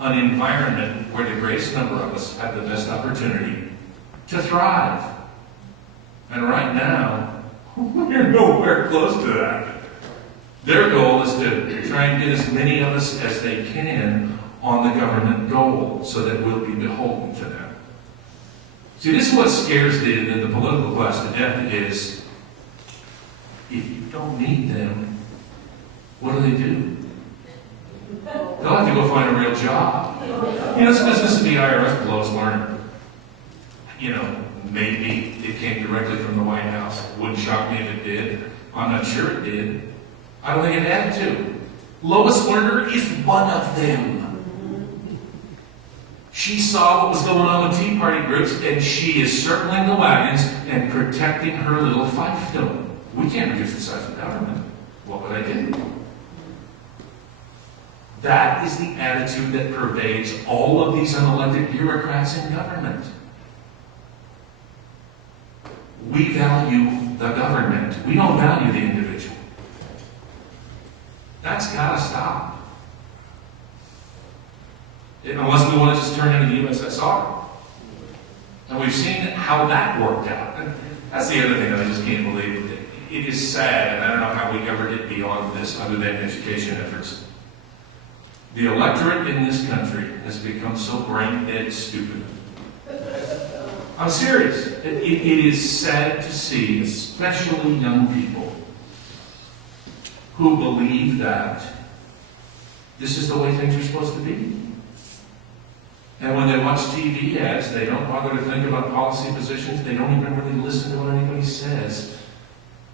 an environment where the greatest number of us have the best opportunity to thrive. And right now, we're nowhere close to that. Their goal is to try and get as many of us as they can on the government goal so that we'll be beholden to them. See, this is what scares the political class to death is, if you don't need them, what do? They'll have to go find a real job. You know, this business of the IRS, the lowest learner. You know, maybe it came directly from the White House. Wouldn't shock me if it did. I'm not sure it did. I don't think it had to. Lois Lerner is one of them. She saw what was going on with Tea Party groups, and she is circling the wagons and protecting her little fiefdom. We can't reduce the size of government. What would I do? That is the attitude that pervades all of these unelected bureaucrats in government. We value the government. We don't value the individual. That's got to stop. Unless we want to just turn into the USSR. And we've seen how that worked out. And that's the other thing that I just can't believe. It is sad, and I don't know how we ever get beyond this other than education efforts. The electorate in this country has become so brain dead stupid. I'm serious. It is sad to see, especially young people, who believe that this is the way things are supposed to be. And when they watch TV ads, they don't bother to think about policy positions. They don't even really listen to what anybody says.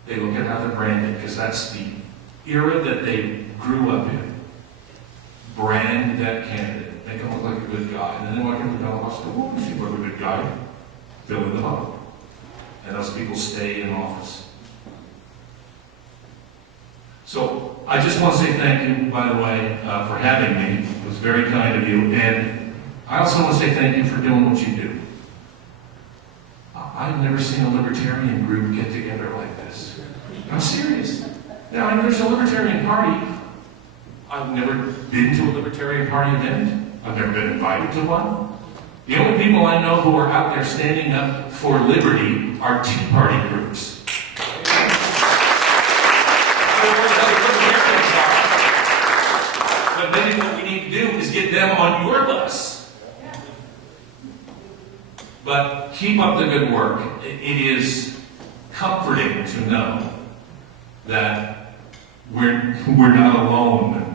They look at how they're branded, because that's the era that they grew up in. Brand that candidate. Make him look like a good guy. And then they walk into the ballot box and go, oh, she was a good guy. Fill in the vote. And those people stay in office. So I just want to say thank you, by the way, for having me. It was very kind of you. And I also want to say thank you for doing what you do. I've never seen a libertarian group get together like this. I'm serious. Now, I know there's a Libertarian Party. I've never been to a Libertarian Party event. I've never been invited to one. The only people I know who are out there standing up for liberty are Tea Party groups. I don't know what the Libertarians are, but maybe what we need to do is get them on your bus. But keep up the good work. It is comforting to know that we're not alone.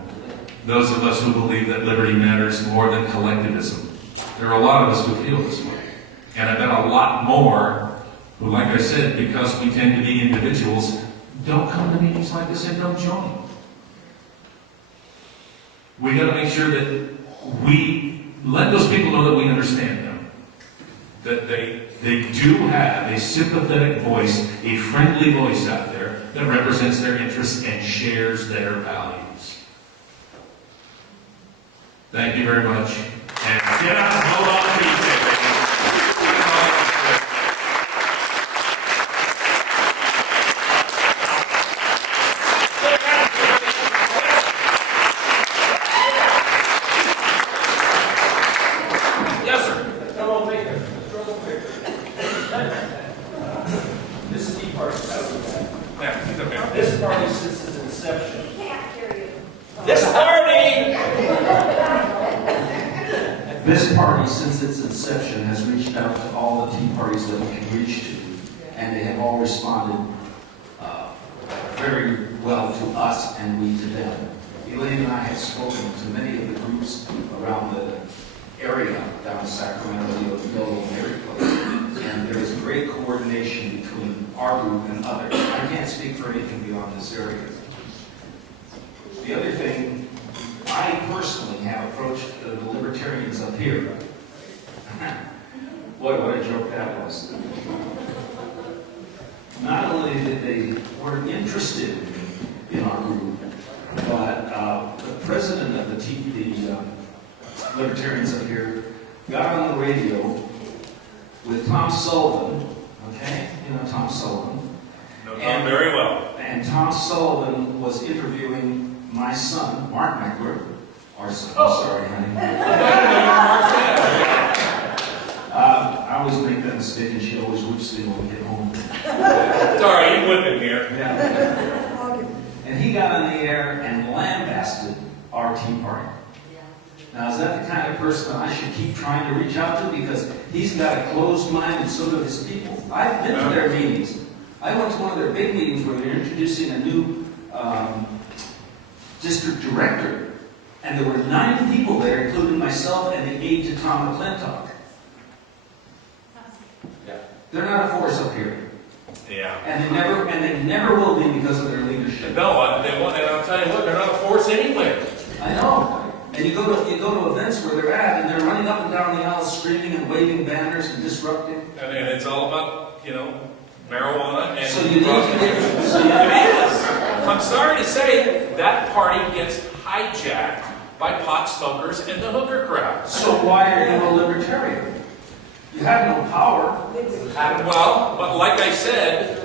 Those of us who believe that liberty matters more than collectivism. There are a lot of us who feel this way. And I bet a lot more who, like I said, because we tend to be individuals, don't come to meetings like this and don't join. We got to make sure that we let those people know that we understand them. That they do have a sympathetic voice, a friendly voice out there that represents their interests and shares their values. Thank you very much. And get out and vote on Tuesday. This party, since its inception, has reached out to all the Tea Parties that we can reach to, and they have all responded very well to us and we to them. Elaine and I have spoken to many of the groups around the area down in Sacramento, the Bill and Mary Place, and there is great coordination between our group and others. I can't speak for anything beyond this area. The other thing, I personally have approached the libertarians up here. Boy, what a joke that was. Not only did they weren't interested in our group, but the president of the libertarians up here got on the radio with Tom Sullivan, okay? You know Tom Sullivan. No, Tom very well. And Tom Sullivan was interviewing my son, Mark Meckler, our son. Oh. Sorry, honey. I always make that mistake, and she always whoops me when we get home. Sorry, you wouldn't here. Yeah. And he got on the air and lambasted our Tea Party. Now, is that the kind of person I should keep trying to reach out to? Because he's got a closed mind, and so do his people. I've been to their meetings. I went to one of their big meetings where they're introducing a new district director, and there were 9 people there, including myself and the aide to Tom McClintock. Yeah. They're not a force up here, Yeah. and they never will be because of their leadership. No, they won't, and I'll tell you what, they're not a force anywhere. I know. And you go to events where they're at, and they're running up and down the aisles, screaming and waving banners and disrupting. And it's all about, marijuana and So you need prostitution. It is. I'm sorry to say, that party gets hijacked by pot smokers and the hooker crowd. So why are you a libertarian? You have no power. Well, but like I said,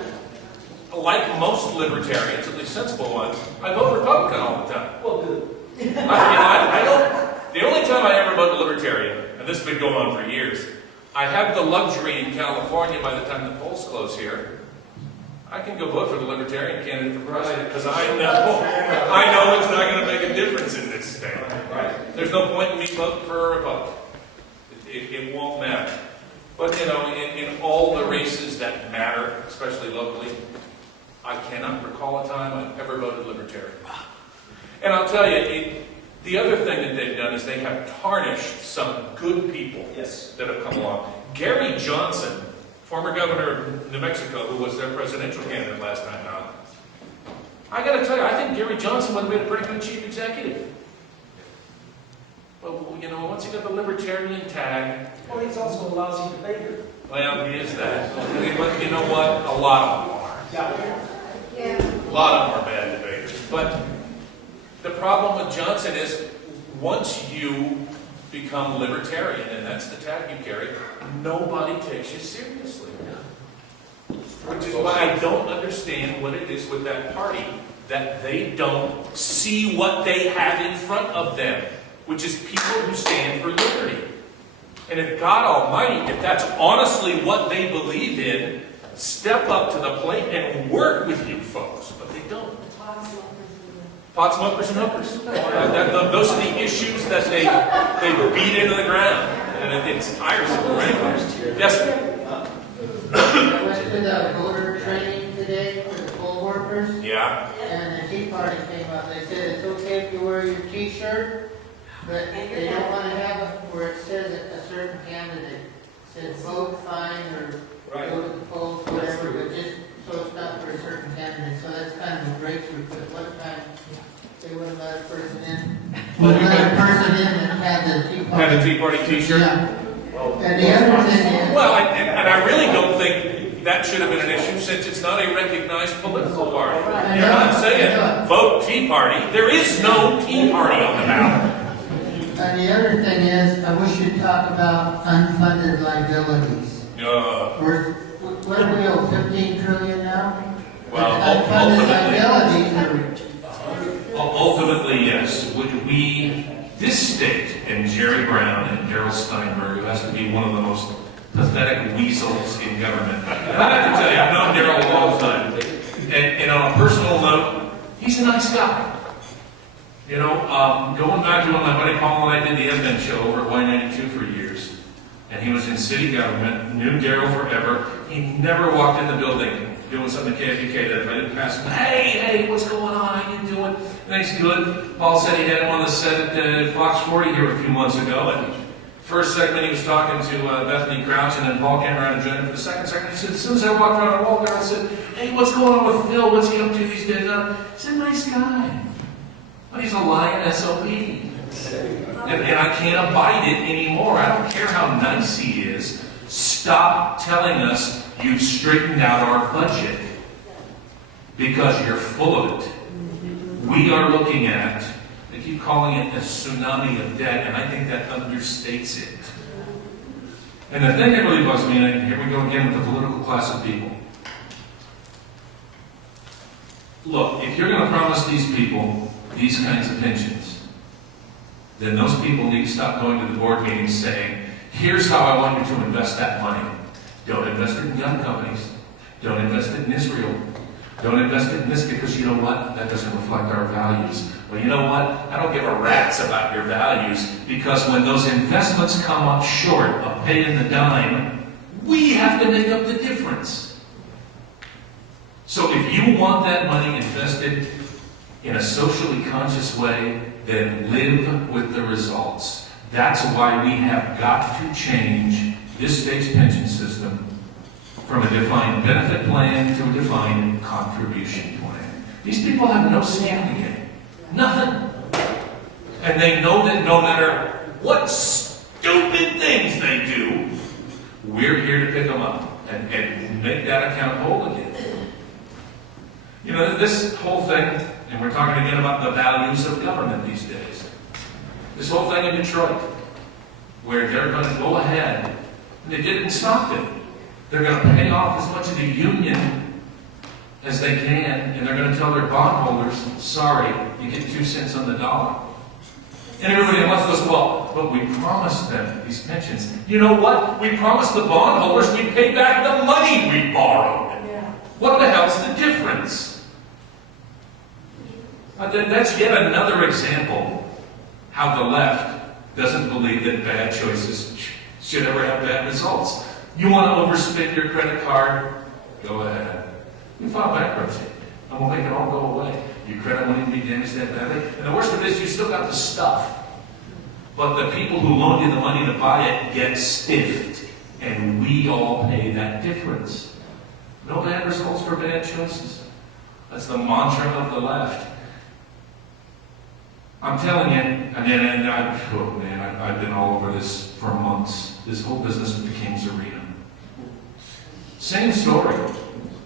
like most libertarians, at least sensible ones, I vote Republican all the time. Well, good. I don't. The only time I ever vote Libertarian, and this has been going on for years, I have the luxury in California. By the time the polls close here, I can go vote for the Libertarian candidate for president because I know it's not going to make a difference in this state. Right. There's no point in me voting for a Republican. It won't matter. But in all the races that matter, especially locally, I cannot recall a time I've ever voted Libertarian. And I'll tell you, the other thing that they've done is they have tarnished some good people that have come along. Gary Johnson, former governor of New Mexico, who was their presidential candidate last time out, I got to tell you, I think Gary Johnson would have been a pretty good chief executive. But, once you got the libertarian tag... Well, he's also a lousy debater. Well, he is that. But you know what? A lot of them are. Yeah. A lot of them are bad debaters. But the problem with Johnson is, once you become libertarian, and that's the tag you carry, nobody takes you seriously. Which is why I don't understand what it is with that party, that they don't see what they have in front of them, which is people who stand for liberty. And if God Almighty, if that's honestly what they believe in, step up to the plate and work with you folks. But they don't. Pot smokers and hookers. Those are the issues that they beat into the ground. And it's tiresome, frankly. Yes, sir. I went to the voter training today for the poll workers, Yeah. and the Tea Party came up. They said it's okay if you wear your T-shirt, but they don't want to have it where it says a certain candidate. It says vote fine or go to the polls, whatever, but just so it's not for a certain candidate. So that's kind of a breakthrough, because one time they wouldn't let a person in. Wouldn't let a person in and had the Tea Party. Had a Tea Party T-shirt. Yeah. And the other thing is... Well, and I really don't think that should have been an issue, since it's not a recognized political party. You're not saying vote Tea Party. There is no Tea Party on the ballot. And the other thing is, I wish you'd talk about unfunded liabilities. What do we owe, 15 trillion now? Well, Unfunded liabilities are... Ultimately, yes. This state, and Jerry Brown and Darrell Steinberg, who has to be one of the most pathetic weasels in government. And I have to tell you, I've known Darrell a long time. And on a personal note, he's a nice guy. You know, going back to when my buddy Paul and I did the Edmund show over at Y92 for years, and he was in city government, knew Daryl forever. He never walked in the building doing something KFK that if I didn't pass him, hey, what's going on? How you doing? Thanks, good. Paul said he had him on the set at Fox 40 here a few months ago, and first segment he was talking to Bethany Crouch, and then Paul came around and joined him for the second segment. He said, as soon as I walked around the wall there, I said, hey, what's going on with Phil? What's he up to these days? He's a nice guy. But he's a lying SOB. And I can't abide it anymore. I don't care how nice he is. Stop telling us you've straightened out our budget. Because you're full of it. We are looking at, they keep calling it a tsunami of debt, and I think that understates it. And the thing that really bugs me, and here we go again with the political class of people. Look, if you're going to promise these people these kinds of pensions, then those people need to stop going to the board meetings saying, here's how I want you to invest that money. Don't invest it in gun companies. Don't invest it in Israel. Don't invest it in this because you know what? That doesn't reflect our values. Well, you know what? I don't give a rat's about your values because when those investments come up short of paying the dime, we have to make up the difference. So if you want that money invested in a socially conscious way, then live with the results. That's why we have got to change this state's pension system from a defined benefit plan to a defined contribution plan. These people have no skin in the game. Nothing. And they know that no matter what stupid things they do, we're here to pick them up and make that account whole again. You know, this whole thing, and we're talking again about the values of government these days. This whole thing in Detroit, where they're going to go ahead, and they did it in Stockton. They're going to pay off as much of the union as they can, and they're going to tell their bondholders, sorry, you get 2 cents on the dollar. And everybody else goes, well, but we promised them these pensions. You know what? We promised the bondholders we'd pay back the money we borrowed. Yeah. What the hell's the difference? That's yet another example how the left doesn't believe that bad choices should ever have bad results. You want to overspend your credit card? Go ahead. You file bankruptcy, and we'll make it all go away. Your credit won't even be damaged that badly. And the worst of it is you still got the stuff. But the people who loaned you the money to buy it get stiffed, and we all pay that difference. No bad results for bad choices. That's the mantra of the left. I'm telling you, I've been all over this for months. This whole business with the King's Arena. Same story.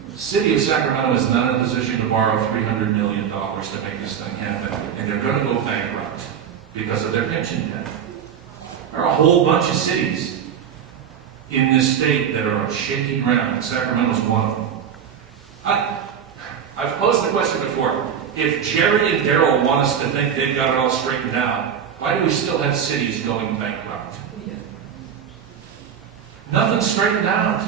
The city of Sacramento is not in a position to borrow $300 million to make this thing happen, and they're going to go bankrupt because of their pension debt. There are a whole bunch of cities in this state that are on shaky ground, and Sacramento's one of them. I've posed the question before. If Jerry and Daryl want us to think they've got it all straightened out, why do we still have cities going bankrupt? Nothing's straightened out.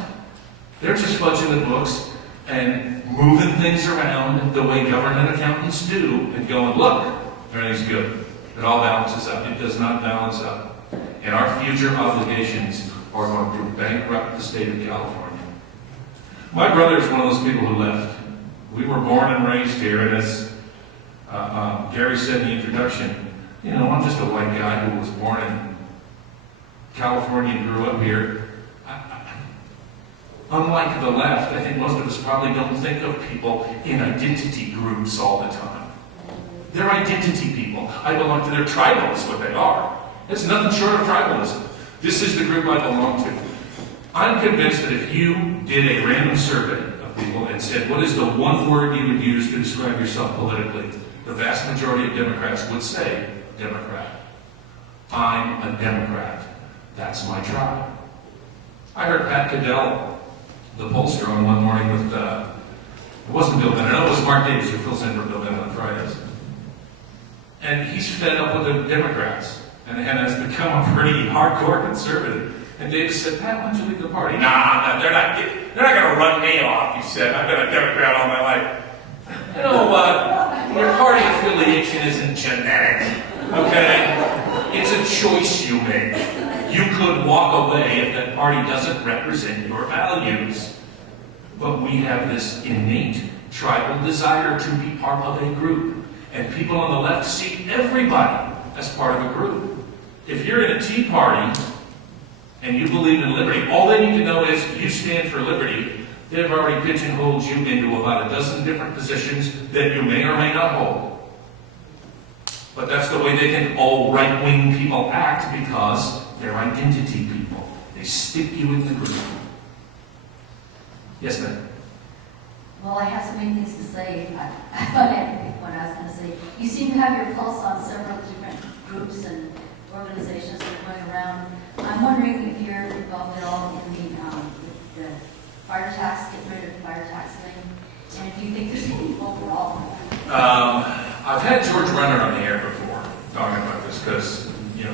They're just fudging the books and moving things around the way government accountants do and going, look, everything's good. It all balances up. It does not balance up. And our future obligations are going to bankrupt the state of California. My brother is one of those people who left. We were born and raised here, and as Gary said in the introduction, you know, I'm just a white guy who was born in California and grew up here. Unlike the left, I think most of us probably don't think of people in identity groups all the time. They're identity people. I belong to their tribal is what they are. It's nothing short of tribalism. This is the group I belong to. I'm convinced that if you did a random survey of people and said, what is the one word you would use to describe yourself politically, the vast majority of Democrats would say Democrat. I'm a Democrat. That's my tribe. I heard Pat Caddell, the pollster, on one morning with, it wasn't Bill Bennett, no, it was Mark Davis who fills in for Bill Bennett on Fridays. And he's fed up with the Democrats and has become a pretty hardcore conservative. And Davis said, Pat, why don't you leave the party? Nah, they're not going to run me off, he said. I've been a Democrat all my life. You know what? Your party affiliation isn't genetic, okay? It's a choice you make. You could walk away if that party doesn't represent your values. But we have this innate tribal desire to be part of a group. And people on the left see everybody as part of a group. If you're in a Tea Party and you believe in liberty, all they need to know is you stand for liberty. They've already pigeonholed you into about a dozen different positions that you may or may not hold. But that's the way they think all right-wing people act, because they're identity people. They stick you in the group. Yes, ma'am? Well, I have so many things to say. I thought I had to pick one I was going to say. You seem to have your pulse on several different groups and organizations that are going around. I'm wondering if you're involved at all in the fire tax, getting rid of the fire tax thing, and if you think there's any overall. I've had George Renner on the air before talking about this, because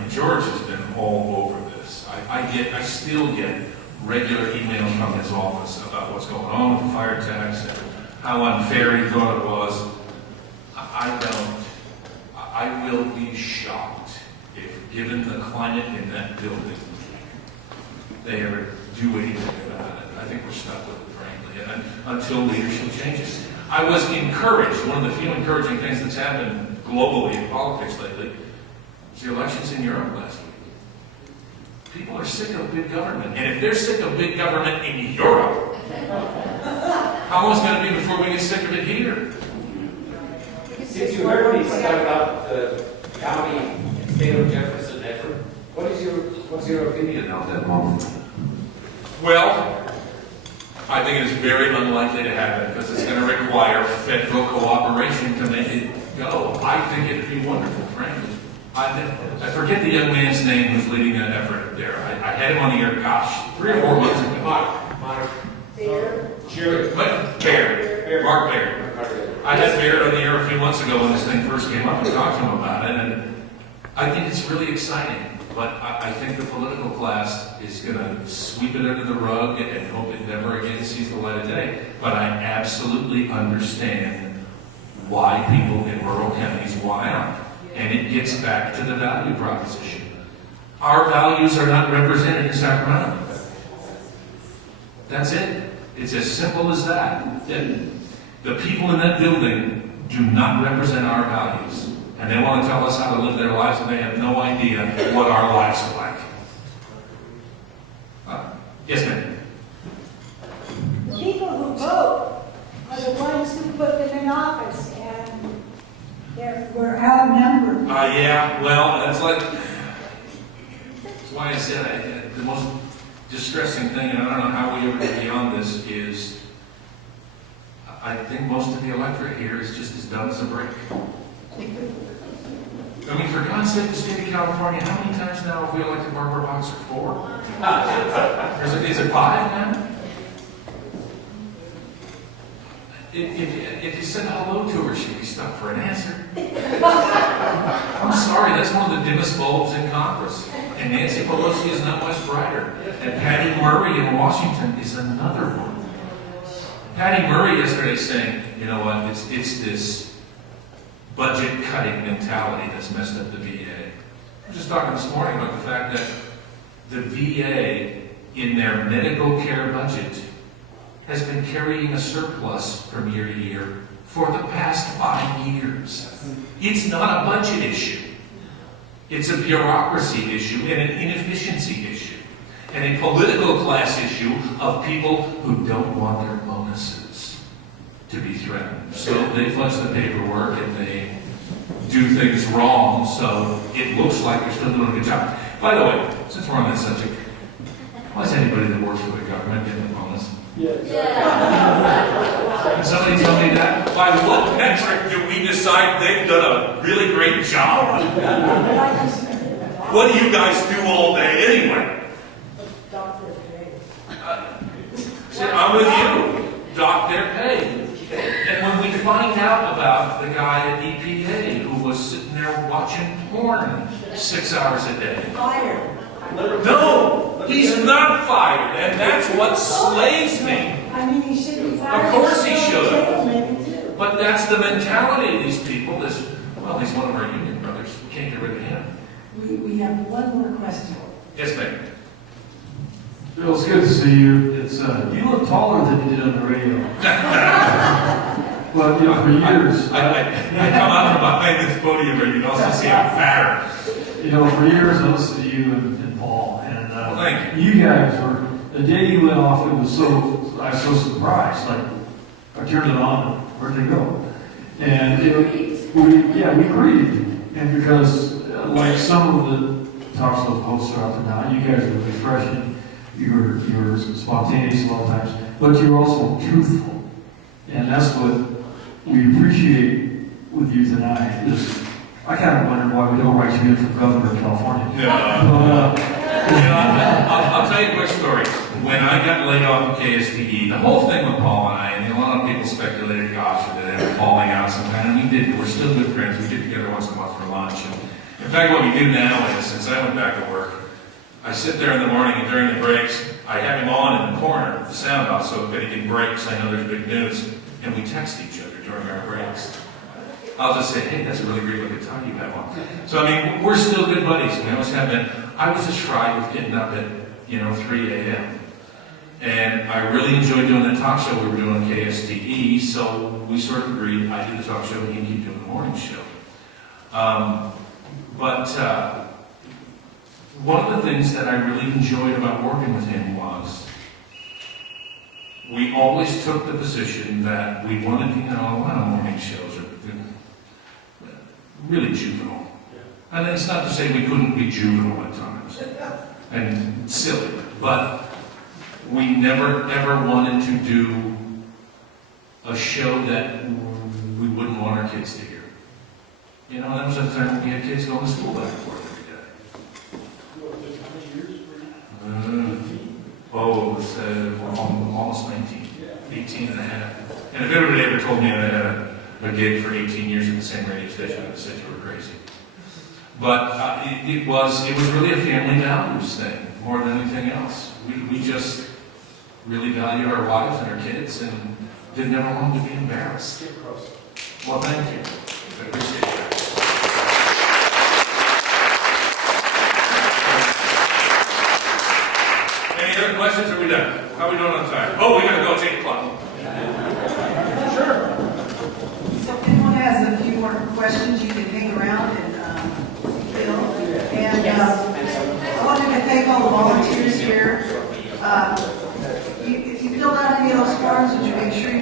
George has been all over this. I still get regular emails from his office about what's going on with the fire tax and how unfair he thought it was. I will be shocked if, given the climate in that building, they ever do anything about it. I think we're stuck with it, frankly, and until leadership changes. I was encouraged. One of the few encouraging things that's happened globally in politics lately was the elections in Europe last week. People are sick of big government. And if they're sick of big government in Europe, how long is it going to be before we get sick of it here? Since you heard me start about the county and state of Jefferson effort, what's your opinion of that moment? Well, I think it is very unlikely to happen, because it's going to require federal cooperation to make it go. I think it'd be wonderful, frankly. I forget the young man's name who's leading that effort there. I had him on the air, gosh, 3 or 4 months ago. Mark. Baird. Mark Baird. I had Baird on the air a few months ago when this thing first came up and talked to him about it, and I think it's really exciting. But I think the political class is going to sweep it under the rug and hope it never again sees the light of day. But I absolutely understand why people in rural counties want out. And it gets back to the value proposition. Our values are not represented in Sacramento. That's it. It's as simple as that. And the people in that building do not represent our values. And they want to tell us how to live their lives, and they have no idea what our lives are like. Yes, ma'am? The people who vote are the ones who put them in office, and we're outnumbered. Yeah, well, that's why I said the most distressing thing, and I don't know how we ever get beyond this, is I think most of the electorate here is just as dumb as a brick. I mean, for God's sake, the state of California, how many times now have we elected Barbara Boxer? 4? Is it 5 now? If you said hello to her, she'd be stuck for an answer. I'm sorry, that's one of the dimmest bulbs in Congress. And Nancy Pelosi is not much brighter. And Patty Murray in Washington is another one. Patty Murray yesterday saying, you know what, it's this budget cutting mentality that's messed up the VA. I was just talking this morning about the fact that the VA, in their medical care budget, has been carrying a surplus from year to year for the past 5 years. It's not a budget issue. It's a bureaucracy issue and an inefficiency issue. And a political class issue of people who don't want their bonuses to be threatened. So they fudge the paperwork and they do things wrong, so it looks like they're still doing a good job. By the way, since we're on that subject, why is anybody that works for the government getting a bonus? Yes. Can somebody tell me that? By what metric do we decide they've done a really great job? What do you guys do all day anyway? I'm with you. Dock their pay. And when we find out about the guy at EPA who was sitting there watching porn 6 hours a day. Fired. No, he's not fired, and that's what slays me. I mean, he should be fired. Of course he He's still should. a jail, maybe, too. But that's the mentality of these people is, well, he's one of our union brothers. We can't get rid of him. We have one more question. Yes, ma'am. Bill, it's good to see you. It's you look taller than you did on the radio. But you know, for years, I come out from behind this podium where you can also see I'm fatter. you know, for years I listened to you and Paul, and Well, thank you guys were the day you went off. It was so I was so surprised. Like I turned it on, and where'd they go? And we grieved, and because like some of the talk show hosts are out there now, you guys were refreshing. You were spontaneous a lot of times, but you're also truthful, and that's what we appreciate with you tonight. Is I kind of wonder why we don't write you in for governor of California. I'll tell you a quick story. When I got laid off at KSTE, the whole thing with Paul and I, and a lot of people speculated, gosh, that they were falling out sometime, and we didn't. We're still good friends. We get together once a month for lunch. And in fact, what we do now is, since I went back to work, I sit there in the morning and during the breaks, I have him on in the corner with the sound off, so if anything breaks, I know there's big news, and we text each other during our breaks. I'll just say, hey, that's a really great looking tie you have on. So, I mean, we're still good buddies. We always have been. I was just fried with getting up at, 3 a.m. And I really enjoyed doing the talk show we were doing on KSTE, so we sort of agreed I do the talk show and you keep doing the morning show. One of the things that I really enjoyed about working with him was we always took the position that we wanted, a lot of morning shows are really juvenile. And it's not to say we couldn't be juvenile at times and silly, but we never ever wanted to do a show that we wouldn't want our kids to hear. That was a time when we had kids going to school back and forth every day. It was almost 19, 18 and a half. And if everybody ever told me I had a gig for 18 years at the same radio station, I would have said you were crazy. But it was really a family values thing more than anything else. We just really valued our wives and our kids and didn't ever want them to be embarrassed. Well, thank you. I appreciate that. Any other questions? Are we done? How are we doing on time? Oh, we gotta go. It's 8 o'clock. So if anyone has a few more questions, you can hang around and fill. And I wanted to thank all the volunteers here. If you filled out any of those forms, would you make sure you